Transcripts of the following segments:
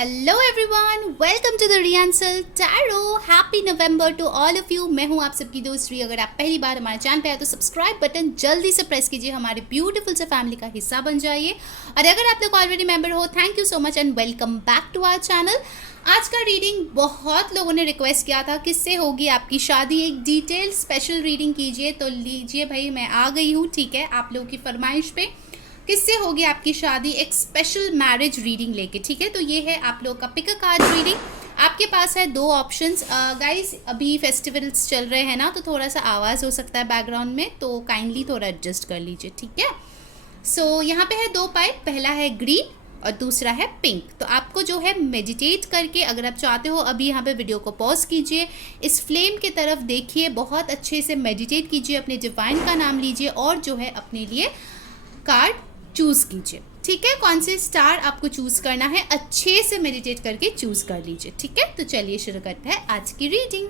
Hello everyone, welcome to the रियांसल tarot. Happy November to all of you. मैं हूं आप सबकी दोस्त री। अगर आप पहली बार हमारे चैनल पे आए तो सब्सक्राइब बटन जल्दी से प्रेस कीजिए, हमारे ब्यूटीफुल से फैमिली का हिस्सा बन जाइए। और अगर आप लोग ऑलरेडी मेंबर हो, thank you so much and welcome back to our channel. आज का रीडिंग बहुत लोगों ने रिक्वेस्ट किया था, किससे होगी आपकी शादी, एक डिटेल स्पेशल रीडिंग कीजिए। तो लीजिए भाई, मैं आ गई हूँ। ठीक है, आप लोगों की फरमाइश पे किससे होगी आपकी शादी, एक स्पेशल मैरिज रीडिंग लेके। ठीक है, तो ये है आप लोग का पिक अ कार्ड रीडिंग। आपके पास है दो ऑप्शंस। गाइस, अभी फेस्टिवल्स चल रहे हैं ना, तो थोड़ा सा आवाज़ हो सकता है बैकग्राउंड में, तो काइंडली थोड़ा एडजस्ट कर लीजिए। ठीक है, सो यहाँ पे है दो पाइप, पहला है ग्रीन और दूसरा है पिंक। तो आपको जो है मेडिटेट करके, अगर आप चाहते हो अभी यहाँ पे वीडियो को पॉज कीजिए, इस फ्लेम की तरफ देखिए, बहुत अच्छे से मेडिटेट कीजिए, अपने डिवाइन का नाम लीजिए और जो है अपने लिए कार्ड चूज़ कीजिए। ठीक है, कौन से स्टार आपको चूज़ करना है अच्छे से मेडिटेट करके चूज़ कर लीजिए। ठीक है, तो चलिए शुरू करते हैं आज की रीडिंग।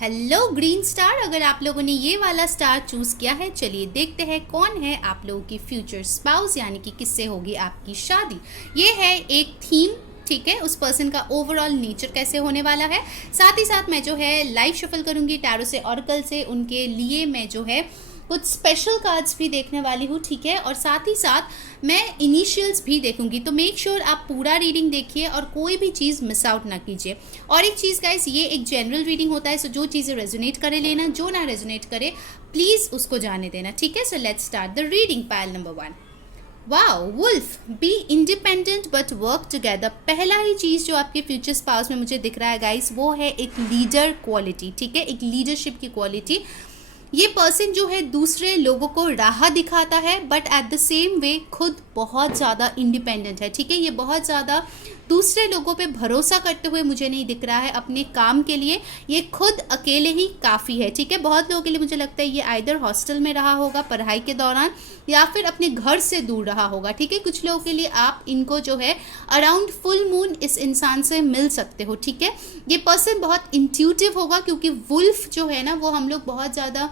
हेलो ग्रीन स्टार, अगर आप लोगों ने ये वाला स्टार चूज़ किया है, चलिए देखते हैं कौन है आप लोगों की फ्यूचर स्पाउस, यानी कि किससे होगी आपकी शादी। ये है एक थीम। ठीक है, उस पर्सन का ओवरऑल नेचर कैसे होने वाला है। साथ ही साथ मैं जो है लाइव शफल करूंगी टैरो से, ऑरेकल से। उनके लिए मैं जो है कुछ स्पेशल कार्ड्स भी देखने वाली हूँ। ठीक है, और साथ ही साथ मैं इनिशियल्स भी देखूंगी। तो मेक श्योर आप पूरा रीडिंग देखिए और कोई भी चीज़ मिस आउट ना कीजिए। और एक चीज़ गाइस, ये एक जनरल रीडिंग होता है, सो जो चीज़ें रेजोनेट करे लेना, जो ना रेजोनेट करे प्लीज़ उसको जाने देना। ठीक है, so let's start the reading. Pile number 1, wow, wolf, be independent but work together. पहला ही चीज़ जो आपके फ्यूचर स्पाउस में मुझे दिख रहा है गाइस, वो है एक लीडर क्वालिटी। ठीक है, एक लीडरशिप की क्वालिटी। ये पर्सन जो है दूसरे लोगों को राह दिखाता है, but at the same way खुद बहुत ज़्यादा इंडिपेंडेंट है। ठीक है, ये बहुत ज़्यादा दूसरे लोगों पे भरोसा करते हुए मुझे नहीं दिख रहा है अपने काम के लिए। ये खुद अकेले ही काफ़ी है। ठीक है, बहुत लोगों के लिए मुझे लगता है ये आइदर हॉस्टल में रहा होगा पढ़ाई के दौरान, या फिर अपने घर से दूर रहा होगा। ठीक है, कुछ लोगों के लिए आप इनको जो है अराउंड फुल मून इस इंसान से मिल सकते हो। ठीक है, ये पर्सन बहुत इंट्यूटिव होगा, क्योंकि वुल्फ जो है ना, वो हम लोग बहुत ज़्यादा,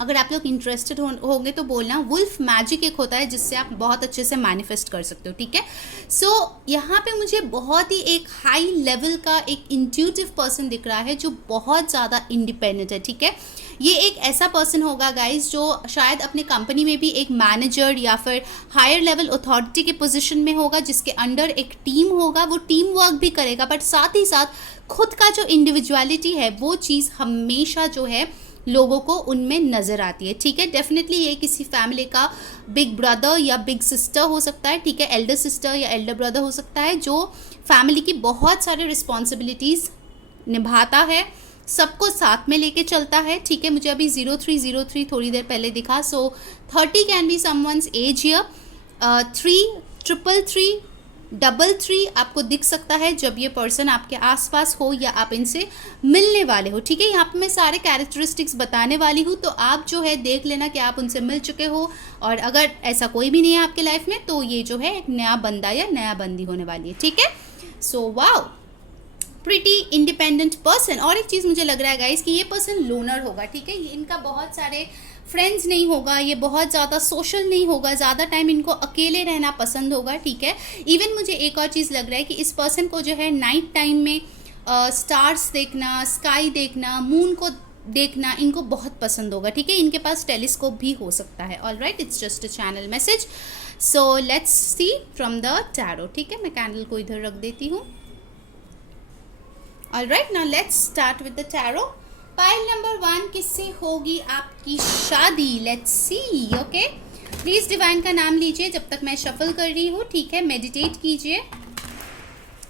अगर आप लोग इंटरेस्टेड होंगे तो बोलना, वुल्फ मैजिक एक होता है जिससे आप बहुत अच्छे से मैनिफेस्ट कर सकते हो। ठीक है, सो यहाँ पे मुझे बहुत ही एक हाई लेवल का एक इंट्यूटिव पर्सन दिख रहा है जो बहुत ज़्यादा इंडिपेंडेंट है। ठीक है, ये एक ऐसा पर्सन होगा गाइस जो शायद अपने कंपनी में भी एक मैनेजर या फिर हायर लेवल अथॉरिटी के पोजीशन में होगा, जिसके अंडर एक टीम होगा। वो टीम वर्क भी करेगा, बट साथ ही साथ खुद का जो इंडिविजुअलिटी है वो चीज़ हमेशा जो है लोगों को उनमें नज़र आती है। ठीक है, डेफिनेटली ये किसी फैमिली का बिग ब्रदर या बिग सिस्टर हो सकता है। ठीक है, एल्डर सिस्टर या एल्डर ब्रदर हो सकता है, जो फैमिली की बहुत सारे रिस्पॉन्सिबिलिटीज़ निभाता है, सबको साथ में लेके चलता है। ठीक है, मुझे अभी 0303 थोड़ी देर पहले दिखा, so 30 can be someone's as here. 333 333 आपको दिख सकता है जब ये पर्सन आपके आसपास हो या आप इनसे मिलने वाले हो। ठीक है, यहाँ पे मैं सारे कैरेक्टरिस्टिक्स बताने वाली हूँ, तो आप जो है देख लेना कि आप उनसे मिल चुके हो, और अगर ऐसा कोई भी नहीं है आपके लाइफ में तो ये जो है एक नया बंदा या नया बंदी होने वाली है। ठीक है, so wow, pretty independent person. और एक चीज़ मुझे लग रहा है गाइस कि ये पर्सन लोनर होगा। ठीक है, इनका बहुत सारे फ्रेंड्स नहीं होगा, ये बहुत ज़्यादा सोशल नहीं होगा, ज़्यादा टाइम इनको अकेले रहना पसंद होगा। ठीक है, इवन मुझे एक और चीज़ लग रहा है कि इस पर्सन को जो है नाइट टाइम में स्टार्स देखना, स्काई देखना, मून को देखना इनको बहुत पसंद होगा। ठीक है, इनके पास टेलीस्कोप भी हो सकता है। All right, it's just a channel message. So let's see from the tarot. ठीक है, मैं कैंडल को इधर रख देती हूँ। All right, now let's start with the tarot. Pile number 1, किससे होगी आपकी शादी, let's see. Okay, please divine का नाम लीजिए जब तक मैं शफल कर रही हूँ। ठीक है, मेडिटेट कीजिए।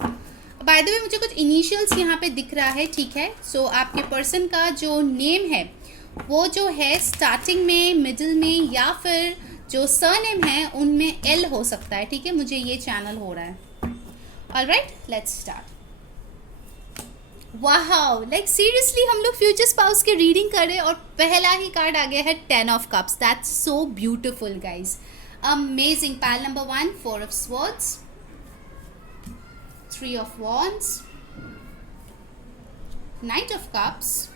बाय द वे, मुझे कुछ इनिशियल्स यहाँ पे दिख रहा है। ठीक है, सो आपके पर्सन का जो नेम है वो जो है स्टार्टिंग में, मिडिल में, या फिर जो सरनेम है उनमें एल हो सकता है। ठीक है, मुझे ये चैनल हो रहा है। All right, let's start. वाह, लाइक सीरियसली हम लोग फ्यूचर स्पाउस की रीडिंग करें और पहला ही कार्ड आ गया है 10 of cups. That's so beautiful guys, amazing. Pile number 1, 4 of swords, 3 of wands, knight of cups,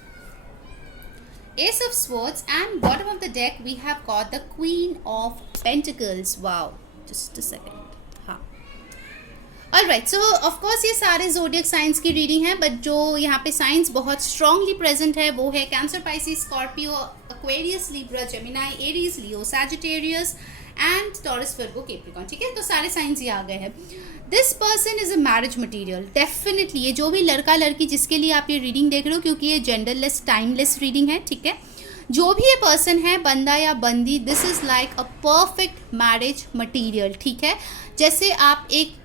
ace of swords, and bottom of the deck we have got the queen of pentacles. Wow, just a second. हाँ, alright, so of course ये सारे zodiac science की reading है, but जो यहाँ पे science बहुत strongly present है वो है cancer, Pisces, Scorpio, Aquarius, Libra, Gemini, Aries, Leo, Sagittarius and taurus, Virgo, Capricorn. ठीक है, तो सारे साइंस ये आ गए हैं। This person is a marriage material definitely. ये जो भी लड़का लड़की जिसके लिए आप ये रीडिंग देख रहे हो, क्योंकि ये जेंडरलेस टाइमलेस रीडिंग है, ठीक है, जो भी ये पर्सन है, बंदा या बंदी, this is like a perfect marriage material. ठीक है, जैसे आप एक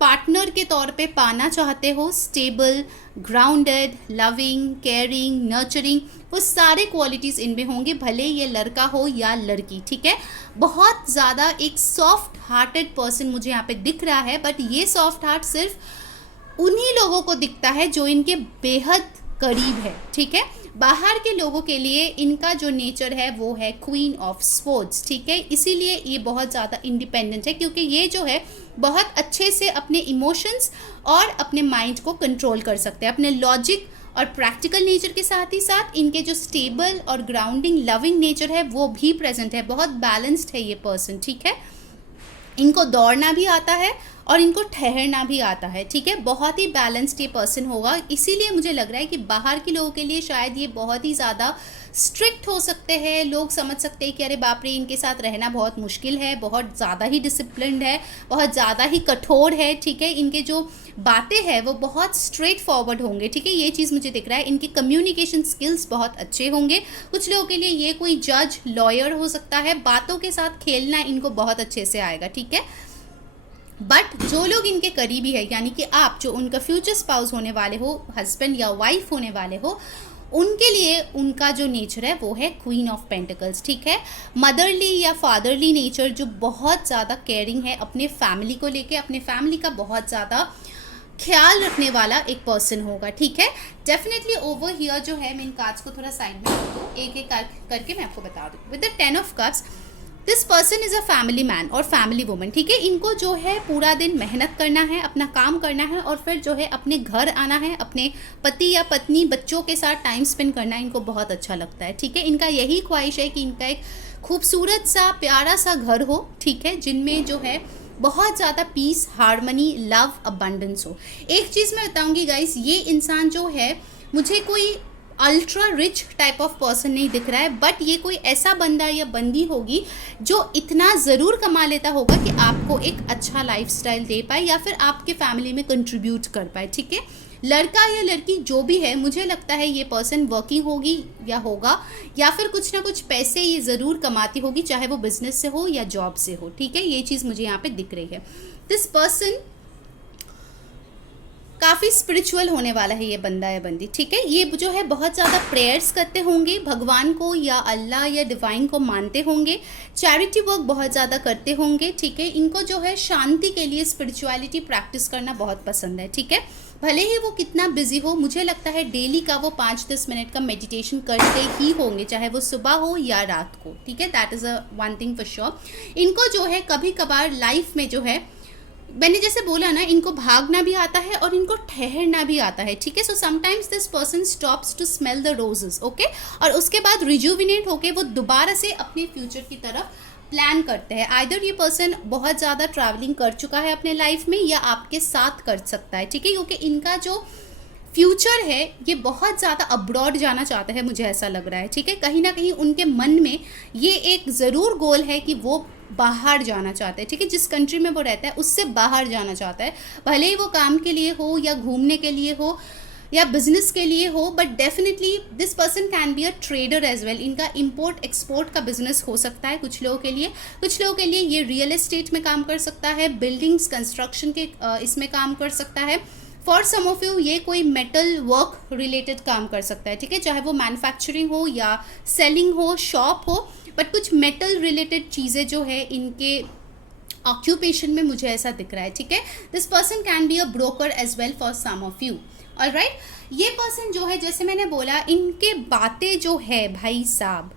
पार्टनर के तौर पे पाना चाहते हो, stable, grounded, loving, caring, nurturing, वो सारे क्वालिटीज़ इनमें होंगे, भले ये लड़का हो या लड़की। ठीक है, बहुत ज़्यादा एक सॉफ्ट हार्टेड पर्सन मुझे यहाँ पे दिख रहा है, बट ये सॉफ्ट हार्ट सिर्फ उन्हीं लोगों को दिखता है जो इनके बेहद करीब है। ठीक है, बाहर के लोगों के लिए इनका जो नेचर है वो है क्वीन ऑफ स्पोर्ट्स। ठीक है, इसीलिए ये बहुत ज़्यादा इंडिपेंडेंट है, क्योंकि ये जो है बहुत अच्छे से अपने इमोशंस और अपने माइंड को कंट्रोल कर सकते हैं। अपने लॉजिक और प्रैक्टिकल नेचर के साथ ही साथ इनके जो स्टेबल और ग्राउंडिंग लविंग नेचर है वो भी प्रेजेंट है। बहुत बैलेंस्ड है ये पर्सन। ठीक है, इनको दौड़ना भी आता है और इनको ठहरना भी आता है। ठीक है, बहुत ही बैलेंस्ड ये पर्सन होगा। इसीलिए मुझे लग रहा है कि बाहर के लोगों के लिए शायद ये बहुत ही ज़्यादा स्ट्रिक्ट हो सकते हैं। लोग समझ सकते हैं कि अरे बाप रे, इनके साथ रहना बहुत मुश्किल है, बहुत ज़्यादा ही डिसिप्लिन्ड है, बहुत ज़्यादा ही कठोर है। ठीक है, इनके जो बातें हैं वो बहुत स्ट्रेट फॉरवर्ड होंगे। ठीक है, ये चीज़ मुझे दिख रहा है। इनके कम्युनिकेशन स्किल्स बहुत अच्छे होंगे। कुछ लोगों के लिए ये कोई जज, लॉयर हो सकता है। बातों के साथ खेलना इनको बहुत अच्छे से आएगा। ठीक है, बट जो लोग इनके करीबी है, यानी कि आप जो उनका फ्यूचर स्पाउस होने वाले हो, हस्बैंड या वाइफ होने वाले हो, उनके लिए उनका जो नेचर है वो है क्वीन ऑफ पेंटिकल्स। ठीक है, मदरली या फादरली नेचर जो बहुत ज़्यादा केयरिंग है, अपने फैमिली को लेके, अपने फैमिली का बहुत ज़्यादा ख्याल रखने वाला एक पर्सन होगा। ठीक है, डेफिनेटली ओवर हियर जो है, मैं इन कार्ड्स को थोड़ा साइड में रख दूँ, एक एक करके मैं आपको बता दूँ। With the 10 of cups, this person is a family man और फैमिली वुमन। ठीक है, इनको जो है पूरा दिन मेहनत करना है, अपना काम करना है और फिर जो है अपने घर आना है, अपने पति या पत्नी, बच्चों के साथ टाइम स्पेंड करना इनको बहुत अच्छा लगता है। ठीक है, इनका यही ख्वाहिश है कि इनका एक खूबसूरत सा प्यारा सा घर हो। ठीक है, जिनमें जो है बहुत ज़्यादा पीस, हार्मनी, लव, अबंडेंस हो। एक चीज़ मैं बताऊँगी गाइस, ये इंसान जो है मुझे कोई ultra rich type of person नहीं दिख रहा है, बट ये कोई ऐसा बंदा या बंदी होगी जो इतना ज़रूर कमा लेता होगा कि आपको एक अच्छा लाइफस्टाइल दे पाए या फिर आपके फैमिली में कंट्रीब्यूट कर पाए। ठीक है, लड़का या लड़की जो भी है, मुझे लगता है ये पर्सन वर्किंग होगी या होगा, या फिर कुछ ना कुछ पैसे ये ज़रूर कमाती होगी, चाहे वो बिजनेस से हो या जॉब से हो। ठीक है, ये चीज़ मुझे यहाँ पे दिख रही है। दिस पर्सन काफ़ी स्पिरिचुअल होने वाला है ये बंदा या बंदी। ठीक है, ये जो है बहुत ज़्यादा प्रेयर्स करते होंगे, भगवान को या अल्लाह या डिवाइन को मानते होंगे, चैरिटी वर्क बहुत ज़्यादा करते होंगे। ठीक है, इनको जो है शांति के लिए स्पिरिचुअलिटी प्रैक्टिस करना बहुत पसंद है। ठीक है, भले ही वो कितना बिजी हो, मुझे लगता है डेली का वो 5-10 मिनट का मेडिटेशन करते ही होंगे, चाहे वो सुबह हो या रात को। ठीक है, that is a one thing for sure. इनको जो है कभी कभार लाइफ में जो है, मैंने जैसे बोला ना, इनको भागना भी आता है और इनको ठहरना भी आता है। ठीक है, so sometimes this person stops to smell the roses. Okay, और उसके बाद रिजुविनेट होके वो दोबारा से अपने फ्यूचर की तरफ प्लान करते हैं। आइदर ये पर्सन बहुत ज़्यादा ट्रैवलिंग कर चुका है अपने लाइफ में या आपके साथ कर सकता है। ठीक है, क्योंकि इनका जो फ्यूचर है ये बहुत ज़्यादा अब्रॉड जाना चाहता है, मुझे ऐसा लग रहा है। ठीक है, कहीं ना कहीं उनके मन में ये एक ज़रूर गोल है कि वो बाहर जाना चाहता है। ठीक है, जिस कंट्री में वो रहता है उससे बाहर जाना चाहता है, भले ही वो काम के लिए हो या घूमने के लिए हो या बिजनेस के लिए हो, but definitely this person can be a trader as well. इनका इंपोर्ट एक्सपोर्ट का बिजनेस हो सकता है कुछ लोगों के लिए। कुछ लोगों के लिए ये रियल एस्टेट में काम कर सकता है, बिल्डिंग्स कंस्ट्रक्शन के इसमें काम कर सकता है। फॉर सम ऑफ यू ये कोई मेटल वर्क रिलेटेड काम कर सकता है। ठीक है, चाहे वो मैन्युफैक्चरिंग हो या सेलिंग हो, शॉप हो, बट कुछ मेटल रिलेटेड चीज़ें जो है इनके ऑक्यूपेशन में मुझे ऐसा दिख रहा है। ठीक है, this person can be a broker as well for some of you. Alright, ये पर्सन जो है, जैसे मैंने बोला, इनके बातें जो है भाई साहब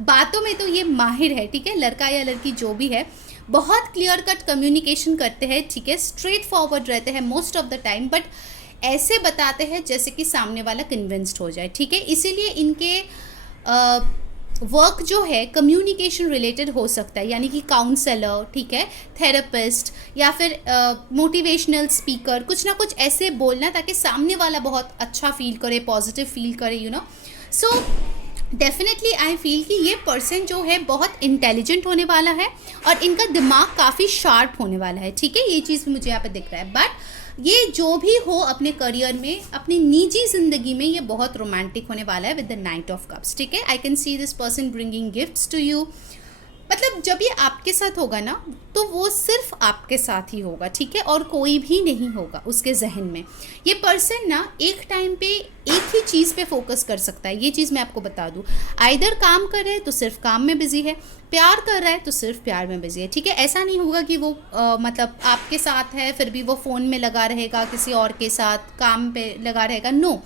बातों में तो ये माहिर है। ठीक है, लड़का या लड़की जो भी है, बहुत क्लियर कट कम्युनिकेशन करते हैं। ठीक है, स्ट्रेट फॉरवर्ड रहते हैं most of the time, but ऐसे बताते हैं जैसे कि सामने वाला कन्विंस्ड हो जाए। ठीक है, इसीलिए इनके वर्क जो है कम्युनिकेशन रिलेटेड हो सकता है, यानी कि काउंसलर, ठीक है, थेरेपिस्ट, या फिर मोटिवेशनल स्पीकर, कुछ ना कुछ ऐसे बोलना ताकि सामने वाला बहुत अच्छा फील करे, पॉजिटिव फील करे, you know. So definitely I feel कि ये पर्सन जो है बहुत इंटेलिजेंट होने वाला है और इनका दिमाग काफ़ी शार्प होने वाला है, ठीक है, ये चीज़ मुझे यहाँ पे दिख रहा है। बट ये जो भी हो अपने करियर में, अपनी निजी ज़िंदगी में, ये बहुत रोमांटिक होने वाला है with the knight of cups, ठीक है। I can see this person bringing gifts to you. मतलब जब ये आपके साथ होगा ना, तो वो सिर्फ आपके साथ ही होगा, ठीक है, और कोई भी नहीं होगा उसके जहन में। ये पर्सन ना एक टाइम पे एक ही चीज़ पे फोकस कर सकता है, ये चीज़ मैं आपको बता दूँ। आइदर काम कर रहे हैं तो सिर्फ काम में बिजी है, प्यार कर रहा है तो सिर्फ प्यार में बिजी है, ठीक है। ऐसा नहीं होगा कि वो मतलब आपके साथ है फिर भी वो फ़ोन में लगा रहेगा, किसी और के साथ काम पे लगा रहेगा, नो।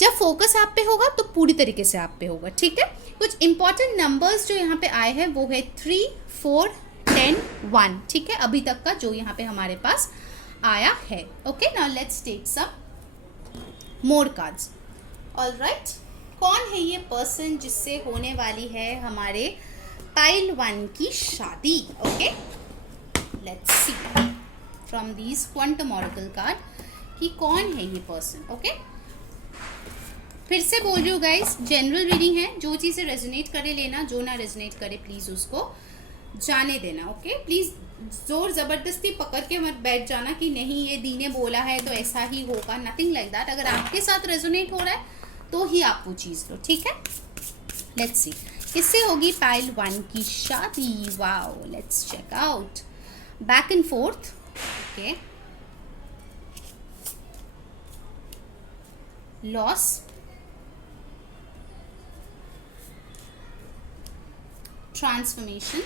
जब फोकस आप पे होगा तो पूरी तरीके से आप पे होगा, ठीक है। कुछ इंपॉर्टेंट नंबर्स जो यहाँ पे आए हैं वो है 3, 4, 10, 1, ठीक है, अभी तक का जो यहाँ पे हमारे पास आया है। Okay, now let's take some more cards. Alright, कौन है ये पर्सन जिससे होने वाली है हमारे पाइल 1 की शादी? Okay, let's see from these quantum oracle card कि कौन है ये पर्सन। ओके, फिर से बोल रही हूँ गाइस, जनरल रीडिंग है, जो चीज़ें रेजोनेट करे लेना, जो ना रेजोनेट करे प्लीज़ उसको जाने देना। ओके, प्लीज़ जोर ज़बरदस्ती पकड़ के मत बैठ जाना कि नहीं ये दी ने बोला है तो ऐसा ही होगा, नथिंग लाइक दैट। अगर आपके साथ रेजोनेट हो रहा है तो ही आप वो चीज़ लो, ठीक है। लेट्स सी किससे होगी पाइल 1 की शादी। Wow, let's check out. Back and forth, okay, loss, transformation,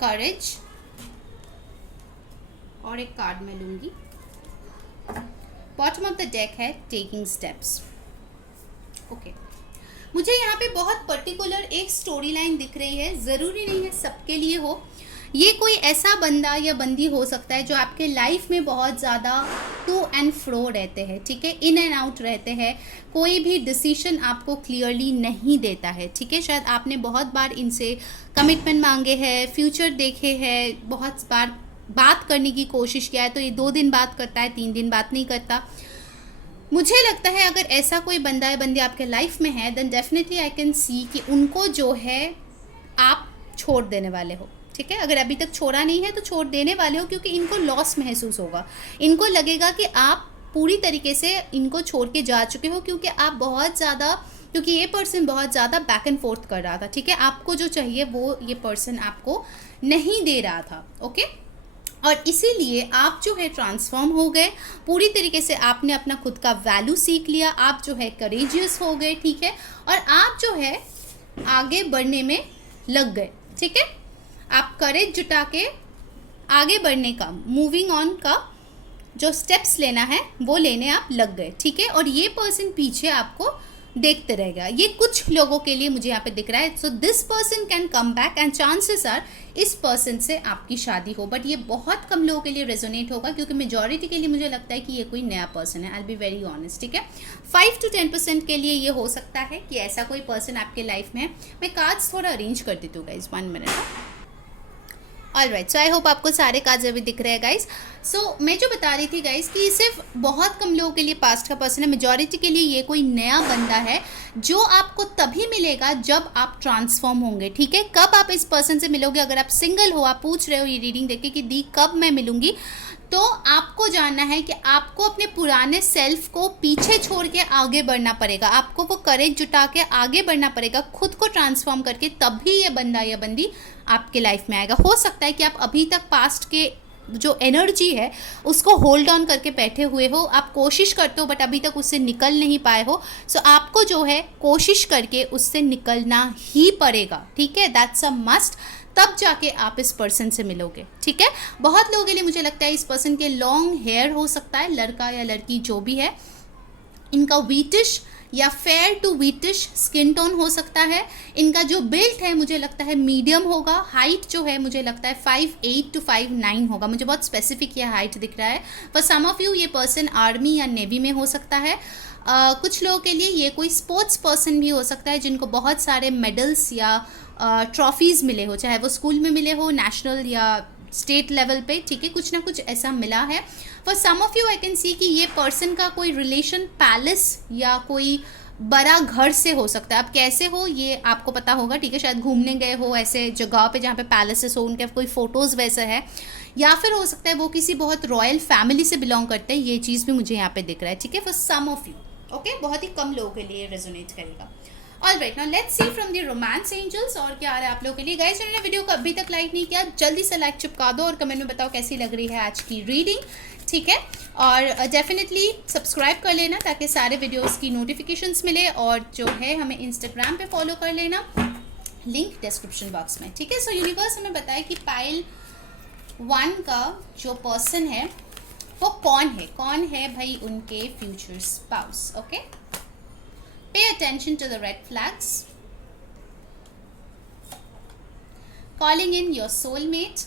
courage, और एक कार्ड मैं लूंगी। बॉटम ऑफ द डेक है टेकिंग स्टेप्स। ओके, मुझे यहाँ पे बहुत पर्टिकुलर एक स्टोरी लाइन दिख रही है, ज़रूरी नहीं है सबके लिए हो। ये कोई ऐसा बंदा या बंदी हो सकता है जो आपके लाइफ में बहुत ज़्यादा टू एंड फ्रो रहते हैं, ठीक है, इन एंड आउट रहते हैं, कोई भी डिसीजन आपको क्लियरली नहीं देता है, ठीक है। शायद आपने बहुत बार इनसे कमिटमेंट मांगे हैं, फ्यूचर देखे हैं, बहुत बार बात करने की कोशिश किया है, तो ये 2 दिन बात करता है, 3 दिन बात नहीं करता। मुझे लगता है अगर ऐसा कोई बंदा या बंदी आपके लाइफ में है, then definitely I can see कि उनको जो है आप छोड़ देने वाले हो, ठीक है। अगर अभी तक छोड़ा नहीं है तो छोड़ देने वाले हो, क्योंकि इनको लॉस महसूस होगा, इनको लगेगा कि आप पूरी तरीके से इनको छोड़ के जा चुके हो, क्योंकि आप बहुत ज़्यादा, क्योंकि ये पर्सन बहुत ज़्यादा बैक एंड फोर्थ कर रहा था, ठीक है। आपको जो चाहिए वो ये पर्सन आपको नहीं दे रहा था, ओके। और इसीलिए आप जो है ट्रांसफॉर्म हो गए पूरी तरीके से, आपने अपना खुद का वैल्यू सीख लिया, आप जो है करेजियस हो गए, ठीक है, और आप जो है आगे बढ़ने में लग गए, ठीक है। आप करेज जुटा के आगे बढ़ने का, मूविंग ऑन का जो स्टेप्स लेना है वो लेने आप लग गए, ठीक है। और ये पर्सन पीछे आपको देखते रहेगा, ये कुछ लोगों के लिए मुझे यहाँ पे दिख रहा है। So this person can come back and chances are इस पर्सन से आपकी शादी हो, बट ये बहुत कम लोगों के लिए रेजोनेट होगा, क्योंकि मेजॉरिटी के लिए मुझे लगता है कि ये कोई नया पर्सन है। आई बी वेरी ऑनेस्ट, ठीक है। 5 to 10% के लिए ये हो सकता है कि ऐसा कोई पर्सन आपके लाइफ में है। मैं कार्ड्स थोड़ा अरेंज कर देती हूँ guys, 1 minute. Alright, so I hope आपको सारे कार्ड्स अभी दिख रहे हैं गाइज। सो मैं जो बता रही थी गाइज कि सिर्फ बहुत कम लोगों के लिए पास्ट का पर्सन है, मेजॉरिटी के लिए ये कोई नया बंदा है जो आपको तभी मिलेगा जब आप ट्रांसफॉर्म होंगे, ठीक है। कब आप इस पर्सन से मिलोगे? अगर आप सिंगल हो, आप पूछ रहे हो ये रीडिंग देख के कि दी कब मैं मिलूंगी, तो आपको जानना है कि आपको अपने पुराने सेल्फ को पीछे छोड़ के आगे बढ़ना पड़ेगा, आपको वो करेज जुटा के आगे बढ़ना पड़ेगा, खुद को ट्रांसफॉर्म करके, तभी ये बंदा या बंदी आपके लाइफ में आएगा। हो सकता है कि आप अभी तक पास्ट के जो एनर्जी है उसको होल्ड ऑन करके बैठे हुए हो, आप कोशिश करते हो बट अभी तक उससे निकल नहीं पाए हो। सो आपको जो है कोशिश करके उससे निकलना ही पड़ेगा, ठीक है, दैट्स अ मस्ट। तब जाके आप इस पर्सन से मिलोगे, ठीक है। बहुत लोगों के लिए मुझे लगता है इस पर्सन के लॉन्ग हेयर हो सकता है, लड़का या लड़की जो भी है, इनका वीटिश या fair to wheatish skin tone हो सकता है। इनका जो बिल्ट है मुझे लगता है मीडियम होगा। हाइट जो है मुझे लगता है 5'8" to 5'9" होगा। मुझे बहुत स्पेसिफिक यह हाइट दिख रहा है। फॉर सम ऑफ यू ये पर्सन आर्मी या नेवी में हो सकता है। कुछ लोगों के लिए ये कोई स्पोर्ट्स पर्सन भी हो सकता है जिनको बहुत सारे मेडल्स या ट्रॉफीज़ मिले हो, चाहे वो स्कूल में मिले हो, नेशनल या स्टेट लेवल पे, ठीक है, कुछ ना कुछ ऐसा मिला है। For some of you I can see कि ये पर्सन का कोई रिलेशन पैलेस या कोई बड़ा घर से हो सकता है। अब कैसे हो ये आपको पता होगा, ठीक है, शायद घूमने गए हो ऐसे जगह पे जहाँ पे पैलेसेस हो, उनके कोई फोटोज़ वैसे है, या फिर हो सकता है वो किसी बहुत रॉयल फैमिली से बिलोंग करते हैं। ये चीज़ भी मुझे यहाँ पे दिख रहा है, ठीक है, for some of you. Okay, बहुत ही कम लोगों के लिए रेजोनेट करेगा। All right, now let's see from the romance angels और क्या आ रहा है आप लोगों के लिए। गाइस, जिन्होंने वीडियो को अभी तक लाइक नहीं किया, जल्दी से लाइक चिपका दो और कमेंट में बताओ कैसी लग रही है आज की रीडिंग, ठीक है। और डेफिनेटली सब्सक्राइब कर लेना ताकि सारे वीडियोस की नोटिफिकेशंस मिले, और जो है हमें इंस्टाग्राम पे फॉलो कर लेना, लिंक डिस्क्रिप्शन बॉक्स में, ठीक है। सो यूनिवर्स हमें बताए कि पाइल 1 का जो पर्सन है वो कौन है भाई उनके future spouse. Okay, pay attention to the red flags, calling in your soulmate,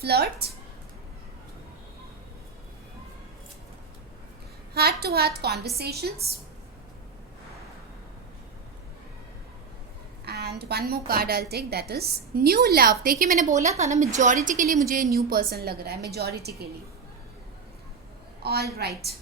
flirt, heart to heart conversations, and one more card I take, that is new love. देखिए मैंने बोला था ना, मेजॉरिटी के लिए मुझे न्यू पर्सन लग रहा है, मेजॉरिटी के लिए। ऑल राइट,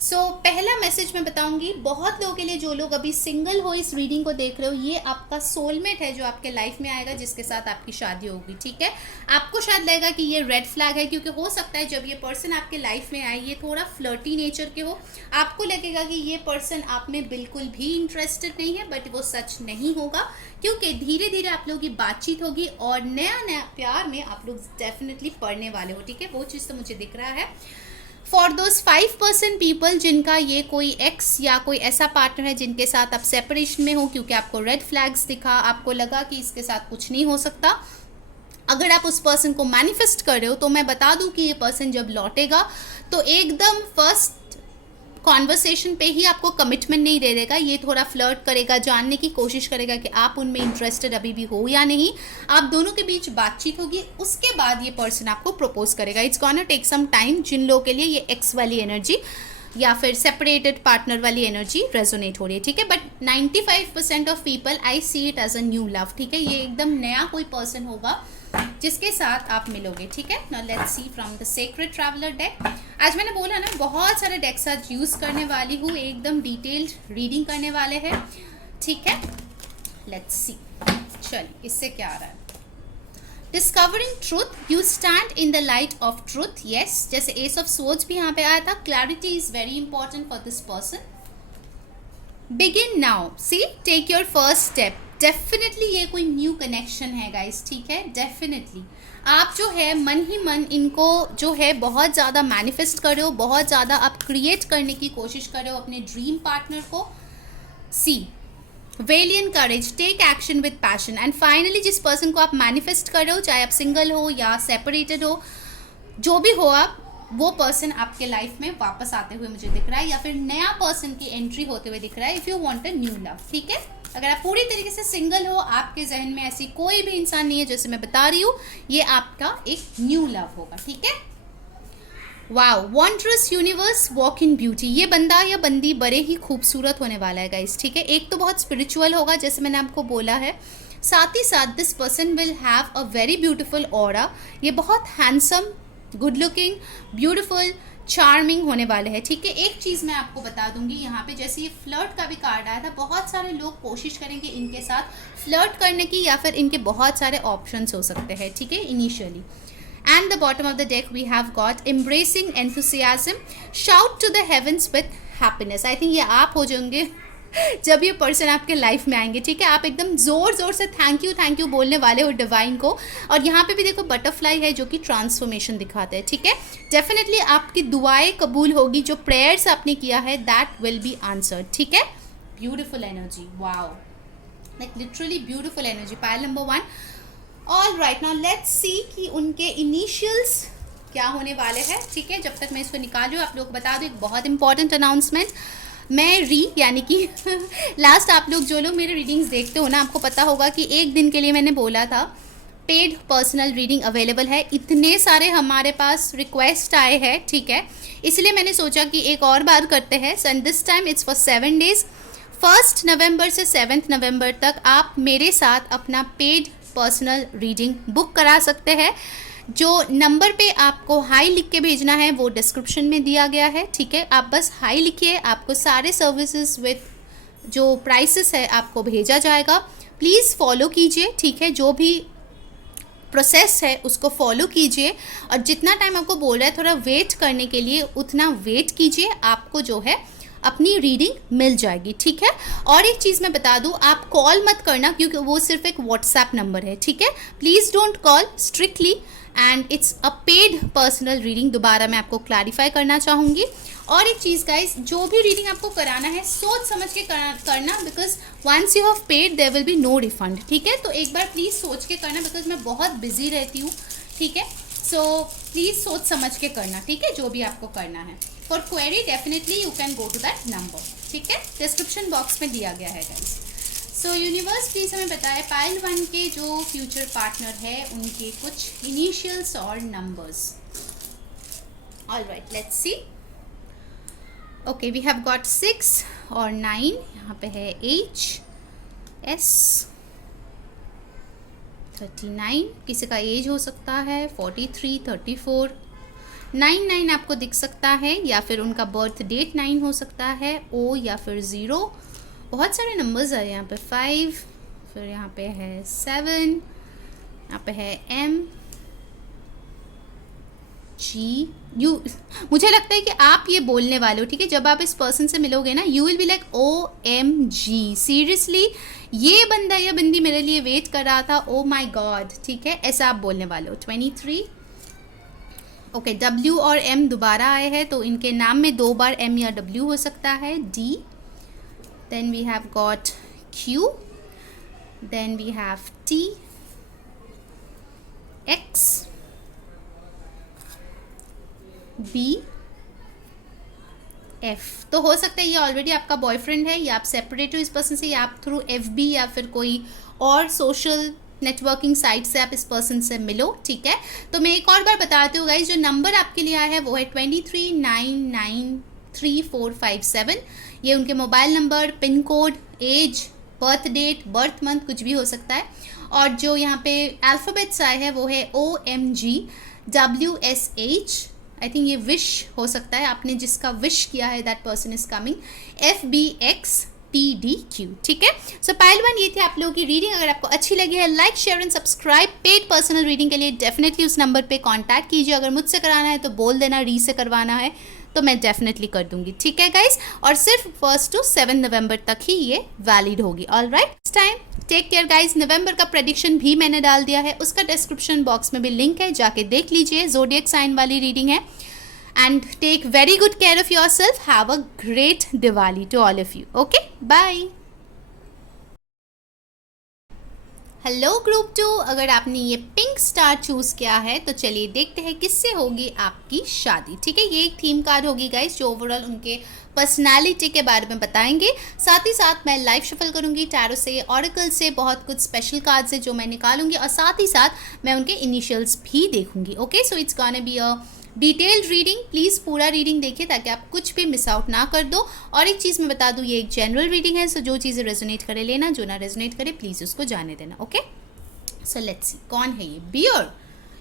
सो पहला मैसेज मैं बताऊंगी बहुत लोगों के लिए, जो लोग अभी सिंगल हो इस रीडिंग को देख रहे हो, ये आपका सोलमेट है जो आपके लाइफ में आएगा, जिसके साथ आपकी शादी होगी, ठीक है। आपको शायद लगेगा कि ये रेड फ्लैग है, क्योंकि हो सकता है जब ये पर्सन आपके लाइफ में आए ये थोड़ा फ्लर्टी नेचर के हो। आपको लगेगा कि ये पर्सन आप में बिल्कुल भी इंटरेस्टेड नहीं है, बट वो सच नहीं होगा, क्योंकि धीरे धीरे आप लोगों की बातचीत होगी और नया नया प्यार में आप लोग डेफिनेटली पड़ने वाले हो, ठीक है। वो चीज़ तो मुझे दिख रहा है। फॉर दोज 5% पीपल जिनका ये कोई एक्स या कोई ऐसा पार्टनर है जिनके साथ आप सेपरेशन में हो, क्योंकि आपको रेड फ्लैग्स दिखा, आपको लगा कि इसके साथ कुछ नहीं हो सकता, अगर आप उस पर्सन को मैनिफेस्ट कर रहे हो, तो मैं बता दूं कि ये पर्सन जब लौटेगा तो एकदम फर्स्ट कॉन्वर्सेशन पे ही आपको कमिटमेंट नहीं दे देगा। ये थोड़ा फ्लर्ट करेगा, जानने की कोशिश करेगा कि आप उनमें इंटरेस्टेड अभी भी हो या नहीं। आप दोनों के बीच बातचीत होगी, उसके बाद ये पर्सन आपको प्रपोज करेगा। It's gonna take some time. जिन लोगों के लिए ये एक्स वाली एनर्जी या फिर सेपरेटेड पार्टनर वाली एनर्जी रेजोनेट हो रही है, ठीक है, but 95% of people I see it as a new love, ठीक है। ये एकदम नया कोई पर्सन होगा जिसके साथ आप मिलोगे, ठीक है। Now let's see from the sacred traveller deck. आज मैंने बोला ना बहुत सारे डेक्स आज यूज करने वाली हूँ, एकदम डिटेल्ड रीडिंग करने वाले हैं, ठीक है। लेट्स सी, चलिए इससे क्या आ रहा है। Discovering truth, you stand in the light of truth, yes, जैसे एस ऑफ सोर्ड्स भी यहाँ पे आया था। Clarity is very important for this person. Begin now, see, take your first step. Definitely ये कोई न्यू कनेक्शन है गाइस, ठीक है। डेफिनेटली आप जो है मन ही मन इनको जो है बहुत ज़्यादा मैनिफेस्ट कर रहे हो, बहुत ज़्यादा आप क्रिएट करने की कोशिश कर रहे हो अपने ड्रीम पार्टनर को। See, valiant courage, take action with passion, and finally जिस पर्सन को आप मैनिफेस्ट कर रहे हो, चाहे आप सिंगल हो या सेपरेटेड हो, जो भी हो आप, वो पर्सन आपके लाइफ में वापस आते हुए मुझे दिख रहा है, या फिर नया पर्सन की एंट्री होते हुए दिख रहा है। If you want a new love, ठीक है। अगर आप पूरी तरीके से सिंगल हो, आपके जहन में ऐसी कोई भी इंसान नहीं है जैसे मैं बता रही हूँ, ये आपका एक न्यू लव होगा, ठीक है। Wow, wondrous universe, walk in beauty. ये बंदा या बंदी बड़े ही खूबसूरत होने वाला है गाइस, ठीक है। एक तो बहुत स्पिरिचुअल होगा जैसे मैंने आपको बोला है, साथ ही साथ this person will have a very beautiful aura. ये बहुत handsome, good looking, beautiful, charming होने वाले हैं, ठीक है। एक चीज़ मैं आपको बता दूंगी यहाँ पे, जैसे ये फ्लर्ट का भी कार्ड आया था, बहुत सारे लोग कोशिश करेंगे इनके साथ फ्लर्ट करने की, या फिर इनके बहुत सारे ऑप्शंस हो सकते हैं, ठीक है, initially. And the bottom of the deck we have got embracing enthusiasm, shout to the heavens with happiness. I think ये आप हो जाएंगे जब ये पर्सन आपके लाइफ में आएंगे, ठीक है। आप एकदम ज़ोर ज़ोर से थैंक यू बोलने वाले हो डिवाइन को। और यहाँ पे भी देखो बटरफ्लाई है जो कि ट्रांसफॉर्मेशन दिखाते हैं, ठीक है। डेफिनेटली आपकी दुआएं कबूल होगी, जो प्रेयर्स आपने किया है दैट विल बी आंसर्ड, ठीक है। Beautiful energy, wow, like literally beautiful energy, pile number 1। All right, now let's सी कि उनके इनिशियल्स क्या होने वाले हैं, ठीक है। जब तक मैं इसको निकाल रही हूँ आप लोग को बता दूँ एक बहुत इंपॉर्टेंट अनाउंसमेंट। मैं यानी कि लास्ट आप लोग जो लोग मेरे रीडिंग्स देखते हो ना, आपको पता होगा कि एक दिन के लिए मैंने बोला था पेड पर्सनल रीडिंग अवेलेबल है। इतने सारे हमारे पास रिक्वेस्ट आए हैं, ठीक है, इसलिए मैंने सोचा कि एक और बार करते हैं। So and this time it's for 7 days. 1 नवंबर से 7 नवंबर तक आप मेरे साथ अपना पेड पर्सनल रीडिंग बुक करा सकते हैं। जो नंबर पे आपको हाई लिख के भेजना है वो डिस्क्रिप्शन में दिया गया है, ठीक है। आप बस हाई लिखिए, आपको सारे सर्विसेज विथ जो प्राइसेस है आपको भेजा जाएगा। प्लीज़ फॉलो कीजिए, ठीक है, जो भी प्रोसेस है उसको फॉलो कीजिए, और जितना टाइम आपको बोल रहा है थोड़ा वेट करने के लिए उतना वेट कीजिए, आपको जो है अपनी रीडिंग मिल जाएगी, ठीक है। और एक चीज़ मैं बता दूं, आप कॉल मत करना क्योंकि वो सिर्फ एक व्हाट्सएप नंबर है, ठीक है। Please don't call strictly, and it's a paid personal reading. दोबारा मैं आपको क्लैरिफाई करना चाहूँगी। और एक चीज़ गाइस, जो भी रीडिंग आपको कराना है सोच समझ के करना, because once you have paid there will be no refund, ठीक है। तो एक बार प्लीज़ सोच के करना, बिकॉज मैं बहुत बिजी रहती हूँ, ठीक है। सो प्लीज़ सोच समझ के करना, ठीक है, जो भी आपको करना है। For query definitely you can go to that number, ठीक है, डिस्क्रिप्शन बॉक्स में दिया गया है गाइस। सो यूनिवर्स प्लीज़ हमें बताए पाइल 1 के जो फ्यूचर पार्टनर है उनके कुछ इनिशियल्स और numbers. Alright, let's see. Okay, we have got 6 और 9, यहाँ पे है H S 39, किसी का एज हो सकता है 43 34, 99 आपको दिख सकता है, या फिर उनका बर्थ डेट 9 हो सकता है, O या फिर 0। बहुत सारे नंबर्स है यहाँ पे, 5, फिर यहाँ पे है 7, यहाँ पे है M G U। मुझे लगता है कि आप ये बोलने वाले हो, ठीक है, जब आप इस पर्सन से मिलोगे ना, you will be like OMG, seriously ये बंदा या बंदी मेरे लिए वेट कर रहा था, ओ माई गॉड, ठीक है, ऐसा आप बोलने वाले हो। 23, ओके, W और M दोबारा आए हैं, तो इनके नाम में 2 बार M या W हो सकता है। D, then we have got Q, then we have T, X, B, F। तो हो सकता है ये ऑलरेडी आपका बॉयफ्रेंड है, या आप सेपरेट हो इस पर्सन से, या आप थ्रू FB या फिर कोई और सोशल नेटवर्किंग साइट से आप इस पर्सन से मिलो, ठीक है। तो मैं एक और बार बताती हूँ गाइस, जो नंबर आपके लिए आया है वो है 23993457। ये उनके mobile number, pin code, age, birth date, birth month कुछ भी हो सकता है। और जो यहाँ पे अल्फ़ाबेट्स आए हैं वो है OMG WSH, आई थिंक ये विश हो सकता है, आपने जिसका विश किया है that person is coming, FBXTDQ, ठीक है। सो पाइल 1 ये थी आप लोगों की रीडिंग। अगर आपको अच्छी लगी है like share and subscribe. Paid personal reading के लिए डेफिनेटली उस नंबर पे कांटेक्ट कीजिए। अगर मुझसे कराना है तो बोल देना, री से करवाना है तो मैं डेफिनेटली कर दूंगी, ठीक है गाइस। और सिर्फ 1 to 7 नवंबर तक ही ये वैलिड होगी। Alright, next time take care guys. November का प्रेडिक्शन भी मैंने डाल दिया है, उसका डिस्क्रिप्शन बॉक्स में भी लिंक है, जाके देख लीजिए। ज़ोडिएक साइन वाली रीडिंग है। And take very good care of yourself. Have a great Diwali to all of you. Okay, bye. Hello group 2, अगर आपने ये पिंक स्टार चूज़ किया है तो चलिए देखते हैं किससे होगी आपकी शादी, ठीक है। ये एक थीम कार्ड होगी गाइस, जो ओवरऑल उनके पर्सनालिटी के बारे में बताएंगे। साथ ही साथ मैं लाइव शफल करूंगी टैरो से, ऑरेकल से, बहुत कुछ स्पेशल कार्ड्स है जो मैं निकालूंगी, और साथ ही साथ मैं उनके इनिशियल्स भी देखूंगी। Okay, so it's gonna be a detailed reading. Please पूरा रीडिंग देखिए ताकि आप कुछ भी मिस आउट ना कर दो। और एक चीज़ मैं बता दूँ, ये एक जनरल रीडिंग है, सो जो चीज़ें रेजोनेट करे लेना, जो ना रेजोनेट करे प्लीज़ उसको जाने देना। ओके, सो लेट्स सी कौन है ये। Bear,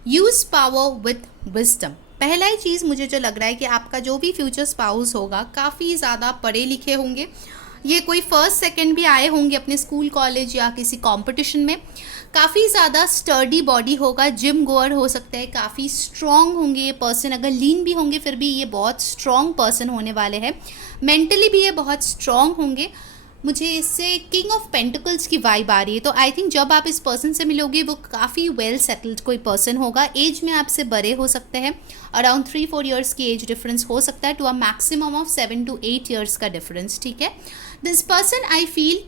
use power with wisdom. पहला ही चीज़ मुझे जो लग रहा है कि आपका जो भी फ्यूचर स्पाउस होगा काफ़ी ज़्यादा पढ़े लिखे होंगे, ये कोई फर्स्ट सेकंड भी आए होंगे अपने स्कूल कॉलेज या किसी कंपटीशन में, काफ़ी ज़्यादा स्टर्डी बॉडी होगा, जिम गोअर हो सकता है, काफ़ी स्ट्रॉन्ग होंगे ये पर्सन। अगर लीन भी होंगे फिर भी ये बहुत स्ट्रॉन्ग पर्सन होने वाले हैं। मेंटली भी ये बहुत स्ट्रॉन्ग होंगे। मुझे इससे किंग ऑफ पेंटिकल्स की वाइब आ रही है, तो आई थिंक जब आप इस पर्सन से मिलोगे वो काफ़ी वेल सेटल्ड कोई पर्सन होगा। एज में आपसे बड़े हो सकते हैं, अराउंड 3-4 ईयर्स की एज डिफरेंस हो सकता है, to a maximum of 7 to 8 years का डिफरेंस, ठीक है। This person I feel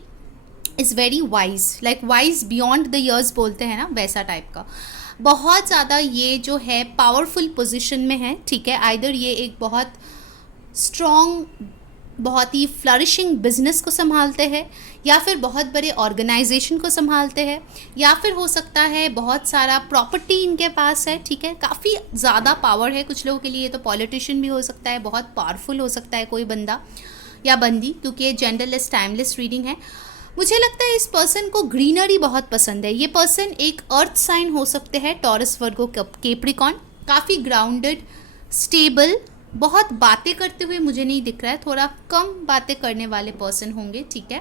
is very wise, like wise beyond the years बोलते हैं ना, वैसा टाइप का। बहुत ज़्यादा ये जो है पावरफुल पोजीशन में है, ठीक है। आइदर ये एक बहुत स्ट्रॉन्ग, बहुत ही फ्लरिशिंग बिजनेस को संभालते हैं, या फिर बहुत बड़े ऑर्गेनाइजेशन को संभालते हैं, या फिर हो सकता है बहुत सारा प्रॉपर्टी इनके पास है, ठीक है। काफ़ी ज़्यादा पावर है कुछ लोगों के लिए, तो पॉलिटिशियन भी हो सकता है, बहुत पावरफुल हो सकता है कोई बंदा या बंदी, क्योंकि ये जेंडरलेस टाइमलेस रीडिंग है। मुझे लगता है इस पर्सन को ग्रीनरी बहुत पसंद है। ये पर्सन एक अर्थ साइन हो सकते हैं, टॉरस, वर्गो, कैप्रिकॉर्न। काफ़ी ग्राउंडेड, स्टेबल, बहुत बातें करते हुए मुझे नहीं दिख रहा है, थोड़ा कम बातें करने वाले पर्सन होंगे, ठीक है।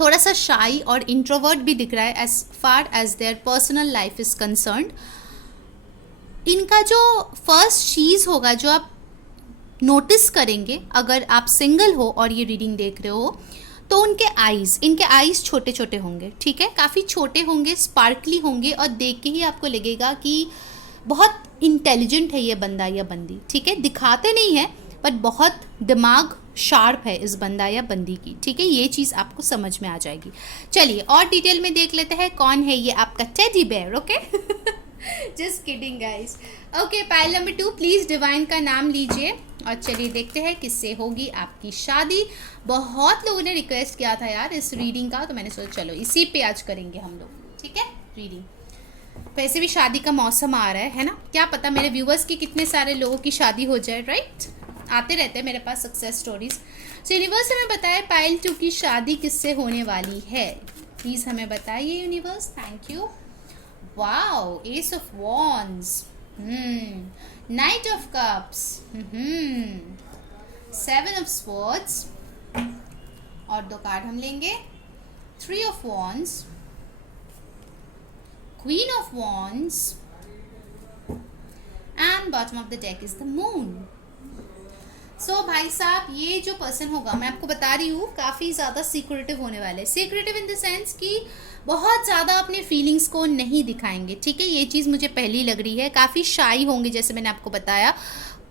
थोड़ा सा शाई और इंट्रोवर्ट भी दिख रहा है as far as their personal life is concerned. इनका जो फर्स्ट चीज़ होगा जो आप नोटिस करेंगे अगर आप सिंगल हो और ये रीडिंग देख रहे हो, तो इनके आईज़ छोटे छोटे होंगे, ठीक है। काफ़ी छोटे होंगे, स्पार्कली होंगे, और देख के ही आपको लगेगा कि बहुत इंटेलिजेंट है ये बंदा या बंदी, ठीक है। दिखाते नहीं है, बट बहुत दिमाग शार्प है इस बंदा या बंदी की, ठीक है। ये चीज़ आपको समझ में आ जाएगी। चलिए और डिटेल में देख लेते हैं कौन है ये आपका teddy bear, okay. Just kidding guys. Okay, pile number 2, please divine का नाम लीजिए और चलिए देखते हैं किससे होगी आपकी शादी। बहुत लोगों ने रिक्वेस्ट किया था यार इस रीडिंग का, तो मैंने सोचा चलो इसी पे आज करेंगे हम लोग, ठीक है, रीडिंग। वैसे भी शादी का मौसम आ रहा है ना, क्या पता मेरे व्यूवर्स की कितने सारे लोगों की शादी हो जाए, राइट। आते रहते हैं मेरे पास सक्सेस स्टोरीज। सो यूनिवर्स हमें बताए पाइल 2 की शादी किससे होने वाली है, प्लीज़ हमें बताइए universe, thank you. Wow, S of wands, knight of cups, 7 of swords, और 2 कार्ड हम लेंगे, 3 of wands, Queen of Wands, and bottom of the deck is the Moon. So भाई साहब, ये जो पर्सन होगा, मैं आपको बता रही हूँ, काफ़ी ज़्यादा सीक्रेटिव होने वाले हैं। सीक्रेटिव इन द सेंस कि बहुत ज़्यादा अपने फीलिंग्स को नहीं दिखाएंगे, ठीक है। ये चीज़ मुझे पहली लग रही है। काफ़ी शाई होंगे, जैसे मैंने आपको बताया।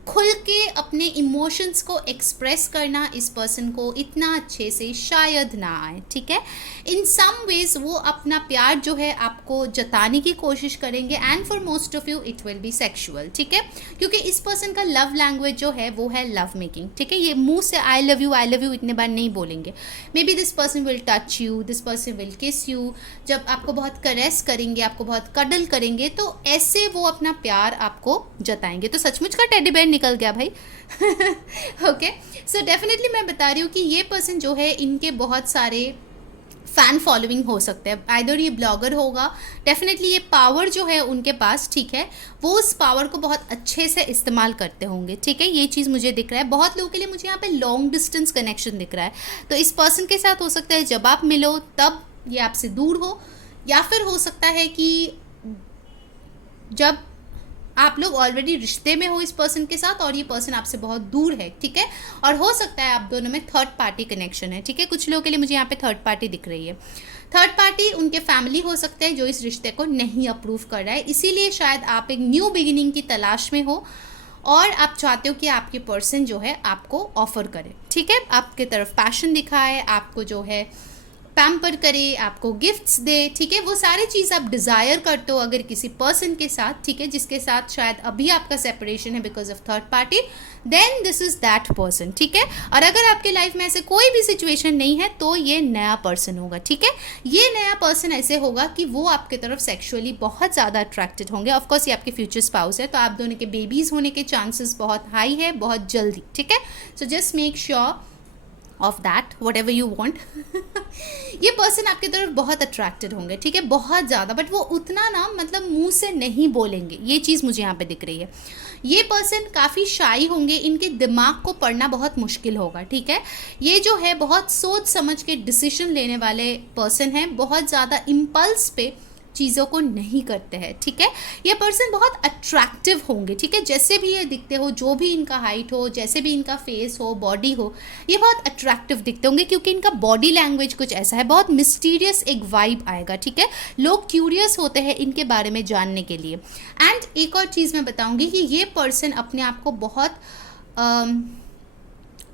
खुल के अपने इमोशंस को एक्सप्रेस करना इस पर्सन को इतना अच्छे से शायद ना आए, ठीक है। इन सम वेज वो अपना प्यार जो है आपको जताने की कोशिश करेंगे, and for most of you it will be sexual, ठीक है। क्योंकि इस पर्सन का लव लैंग्वेज जो है वो है लव मेकिंग, ठीक है। ये मुंह से आई लव यू इतने बार नहीं बोलेंगे। May be this person will touch you, this person will किस यू, जब आपको बहुत करेस करेंगे, आपको बहुत कडल करेंगे, तो ऐसे वो अपना प्यार आपको जताएंगे। तो सचमुच का टेडी बेयर निकल गया भाई। ओके, सो डेफिनेटली मैं बता रही हूँ कि ये पर्सन जो है, इनके बहुत सारे फ़ैन फॉलोइंग हो सकते हैं। आइदर ये ब्लॉगर होगा, डेफिनेटली ये पावर जो है उनके पास, ठीक है, वो उस पावर को बहुत अच्छे से इस्तेमाल करते होंगे, ठीक है। ये चीज़ मुझे दिख रहा है। बहुत लोगों के लिए मुझे यहाँ पे लॉन्ग डिस्टेंस कनेक्शन दिख रहा है। तो इस पर्सन के साथ हो सकता है जब आप मिलो तब ये आपसे दूर हो, या फिर हो सकता है कि जब आप लोग ऑलरेडी रिश्ते में हो इस पर्सन के साथ और ये पर्सन आपसे बहुत दूर है, ठीक है। और हो सकता है आप दोनों में थर्ड पार्टी कनेक्शन है, ठीक है। कुछ लोगों के लिए मुझे यहाँ पे थर्ड पार्टी दिख रही है। थर्ड पार्टी उनके फैमिली हो सकते हैं जो इस रिश्ते को नहीं अप्रूव कर रहा है, इसीलिए शायद आप एक न्यू बिगिनिंग की तलाश में हो और आप चाहते हो कि आपके पर्सन जो है आपको ऑफर करे, ठीक है, आपके तरफ पैशन दिखाए, आपको जो है पैम्पर करे, आपको गिफ्ट्स दे, ठीक है। वो सारी चीज़ आप डिज़ायर करते हो अगर किसी पर्सन के साथ, ठीक है, जिसके साथ शायद अभी आपका सेपरेशन है because of third party, then this is that person, ठीक है। और अगर आपके लाइफ में ऐसे कोई भी सिचुएशन नहीं है तो ये नया पर्सन होगा, ठीक है। ये नया पर्सन ऐसे होगा कि वो आपके तरफ सेक्सुअली बहुत ज़्यादा अट्रैक्टेड होंगे। ऑफकोर्स ये आपके फ्यूचर स्पाउस है, तो आप दोनों के बेबीज़ होने के चांसेस बहुत हाई है, बहुत जल्दी, ठीक है। So just make sure of that what ever you want. ये पर्सन आपकी तरफ बहुत अट्रैक्टेड होंगे, ठीक है, बहुत ज़्यादा, बट वो उतना ना मतलब मुंह से नहीं बोलेंगे, ये चीज़ मुझे यहाँ पे दिख रही है। ये पर्सन काफ़ी शाई होंगे, इनके दिमाग को पढ़ना बहुत मुश्किल होगा, ठीक है। ये जो है बहुत सोच समझ के डिसीजन लेने वाले पर्सन हैं, बहुत ज़्यादा इम्पल्स पे चीज़ों को नहीं करते हैं, ठीक है। ये पर्सन बहुत अट्रैक्टिव होंगे, ठीक है, जैसे भी ये दिखते हो, जो भी इनका हाइट हो, जैसे भी इनका फेस हो, बॉडी हो, ये बहुत अट्रैक्टिव दिखते होंगे क्योंकि इनका बॉडी लैंग्वेज कुछ ऐसा है, बहुत मिस्टीरियस एक वाइब आएगा, ठीक है। लोग क्यूरियस होते हैं इनके बारे में जानने के लिए। एंड एक और चीज़ मैं बताऊँगी कि ये पर्सन अपने आप को बहुत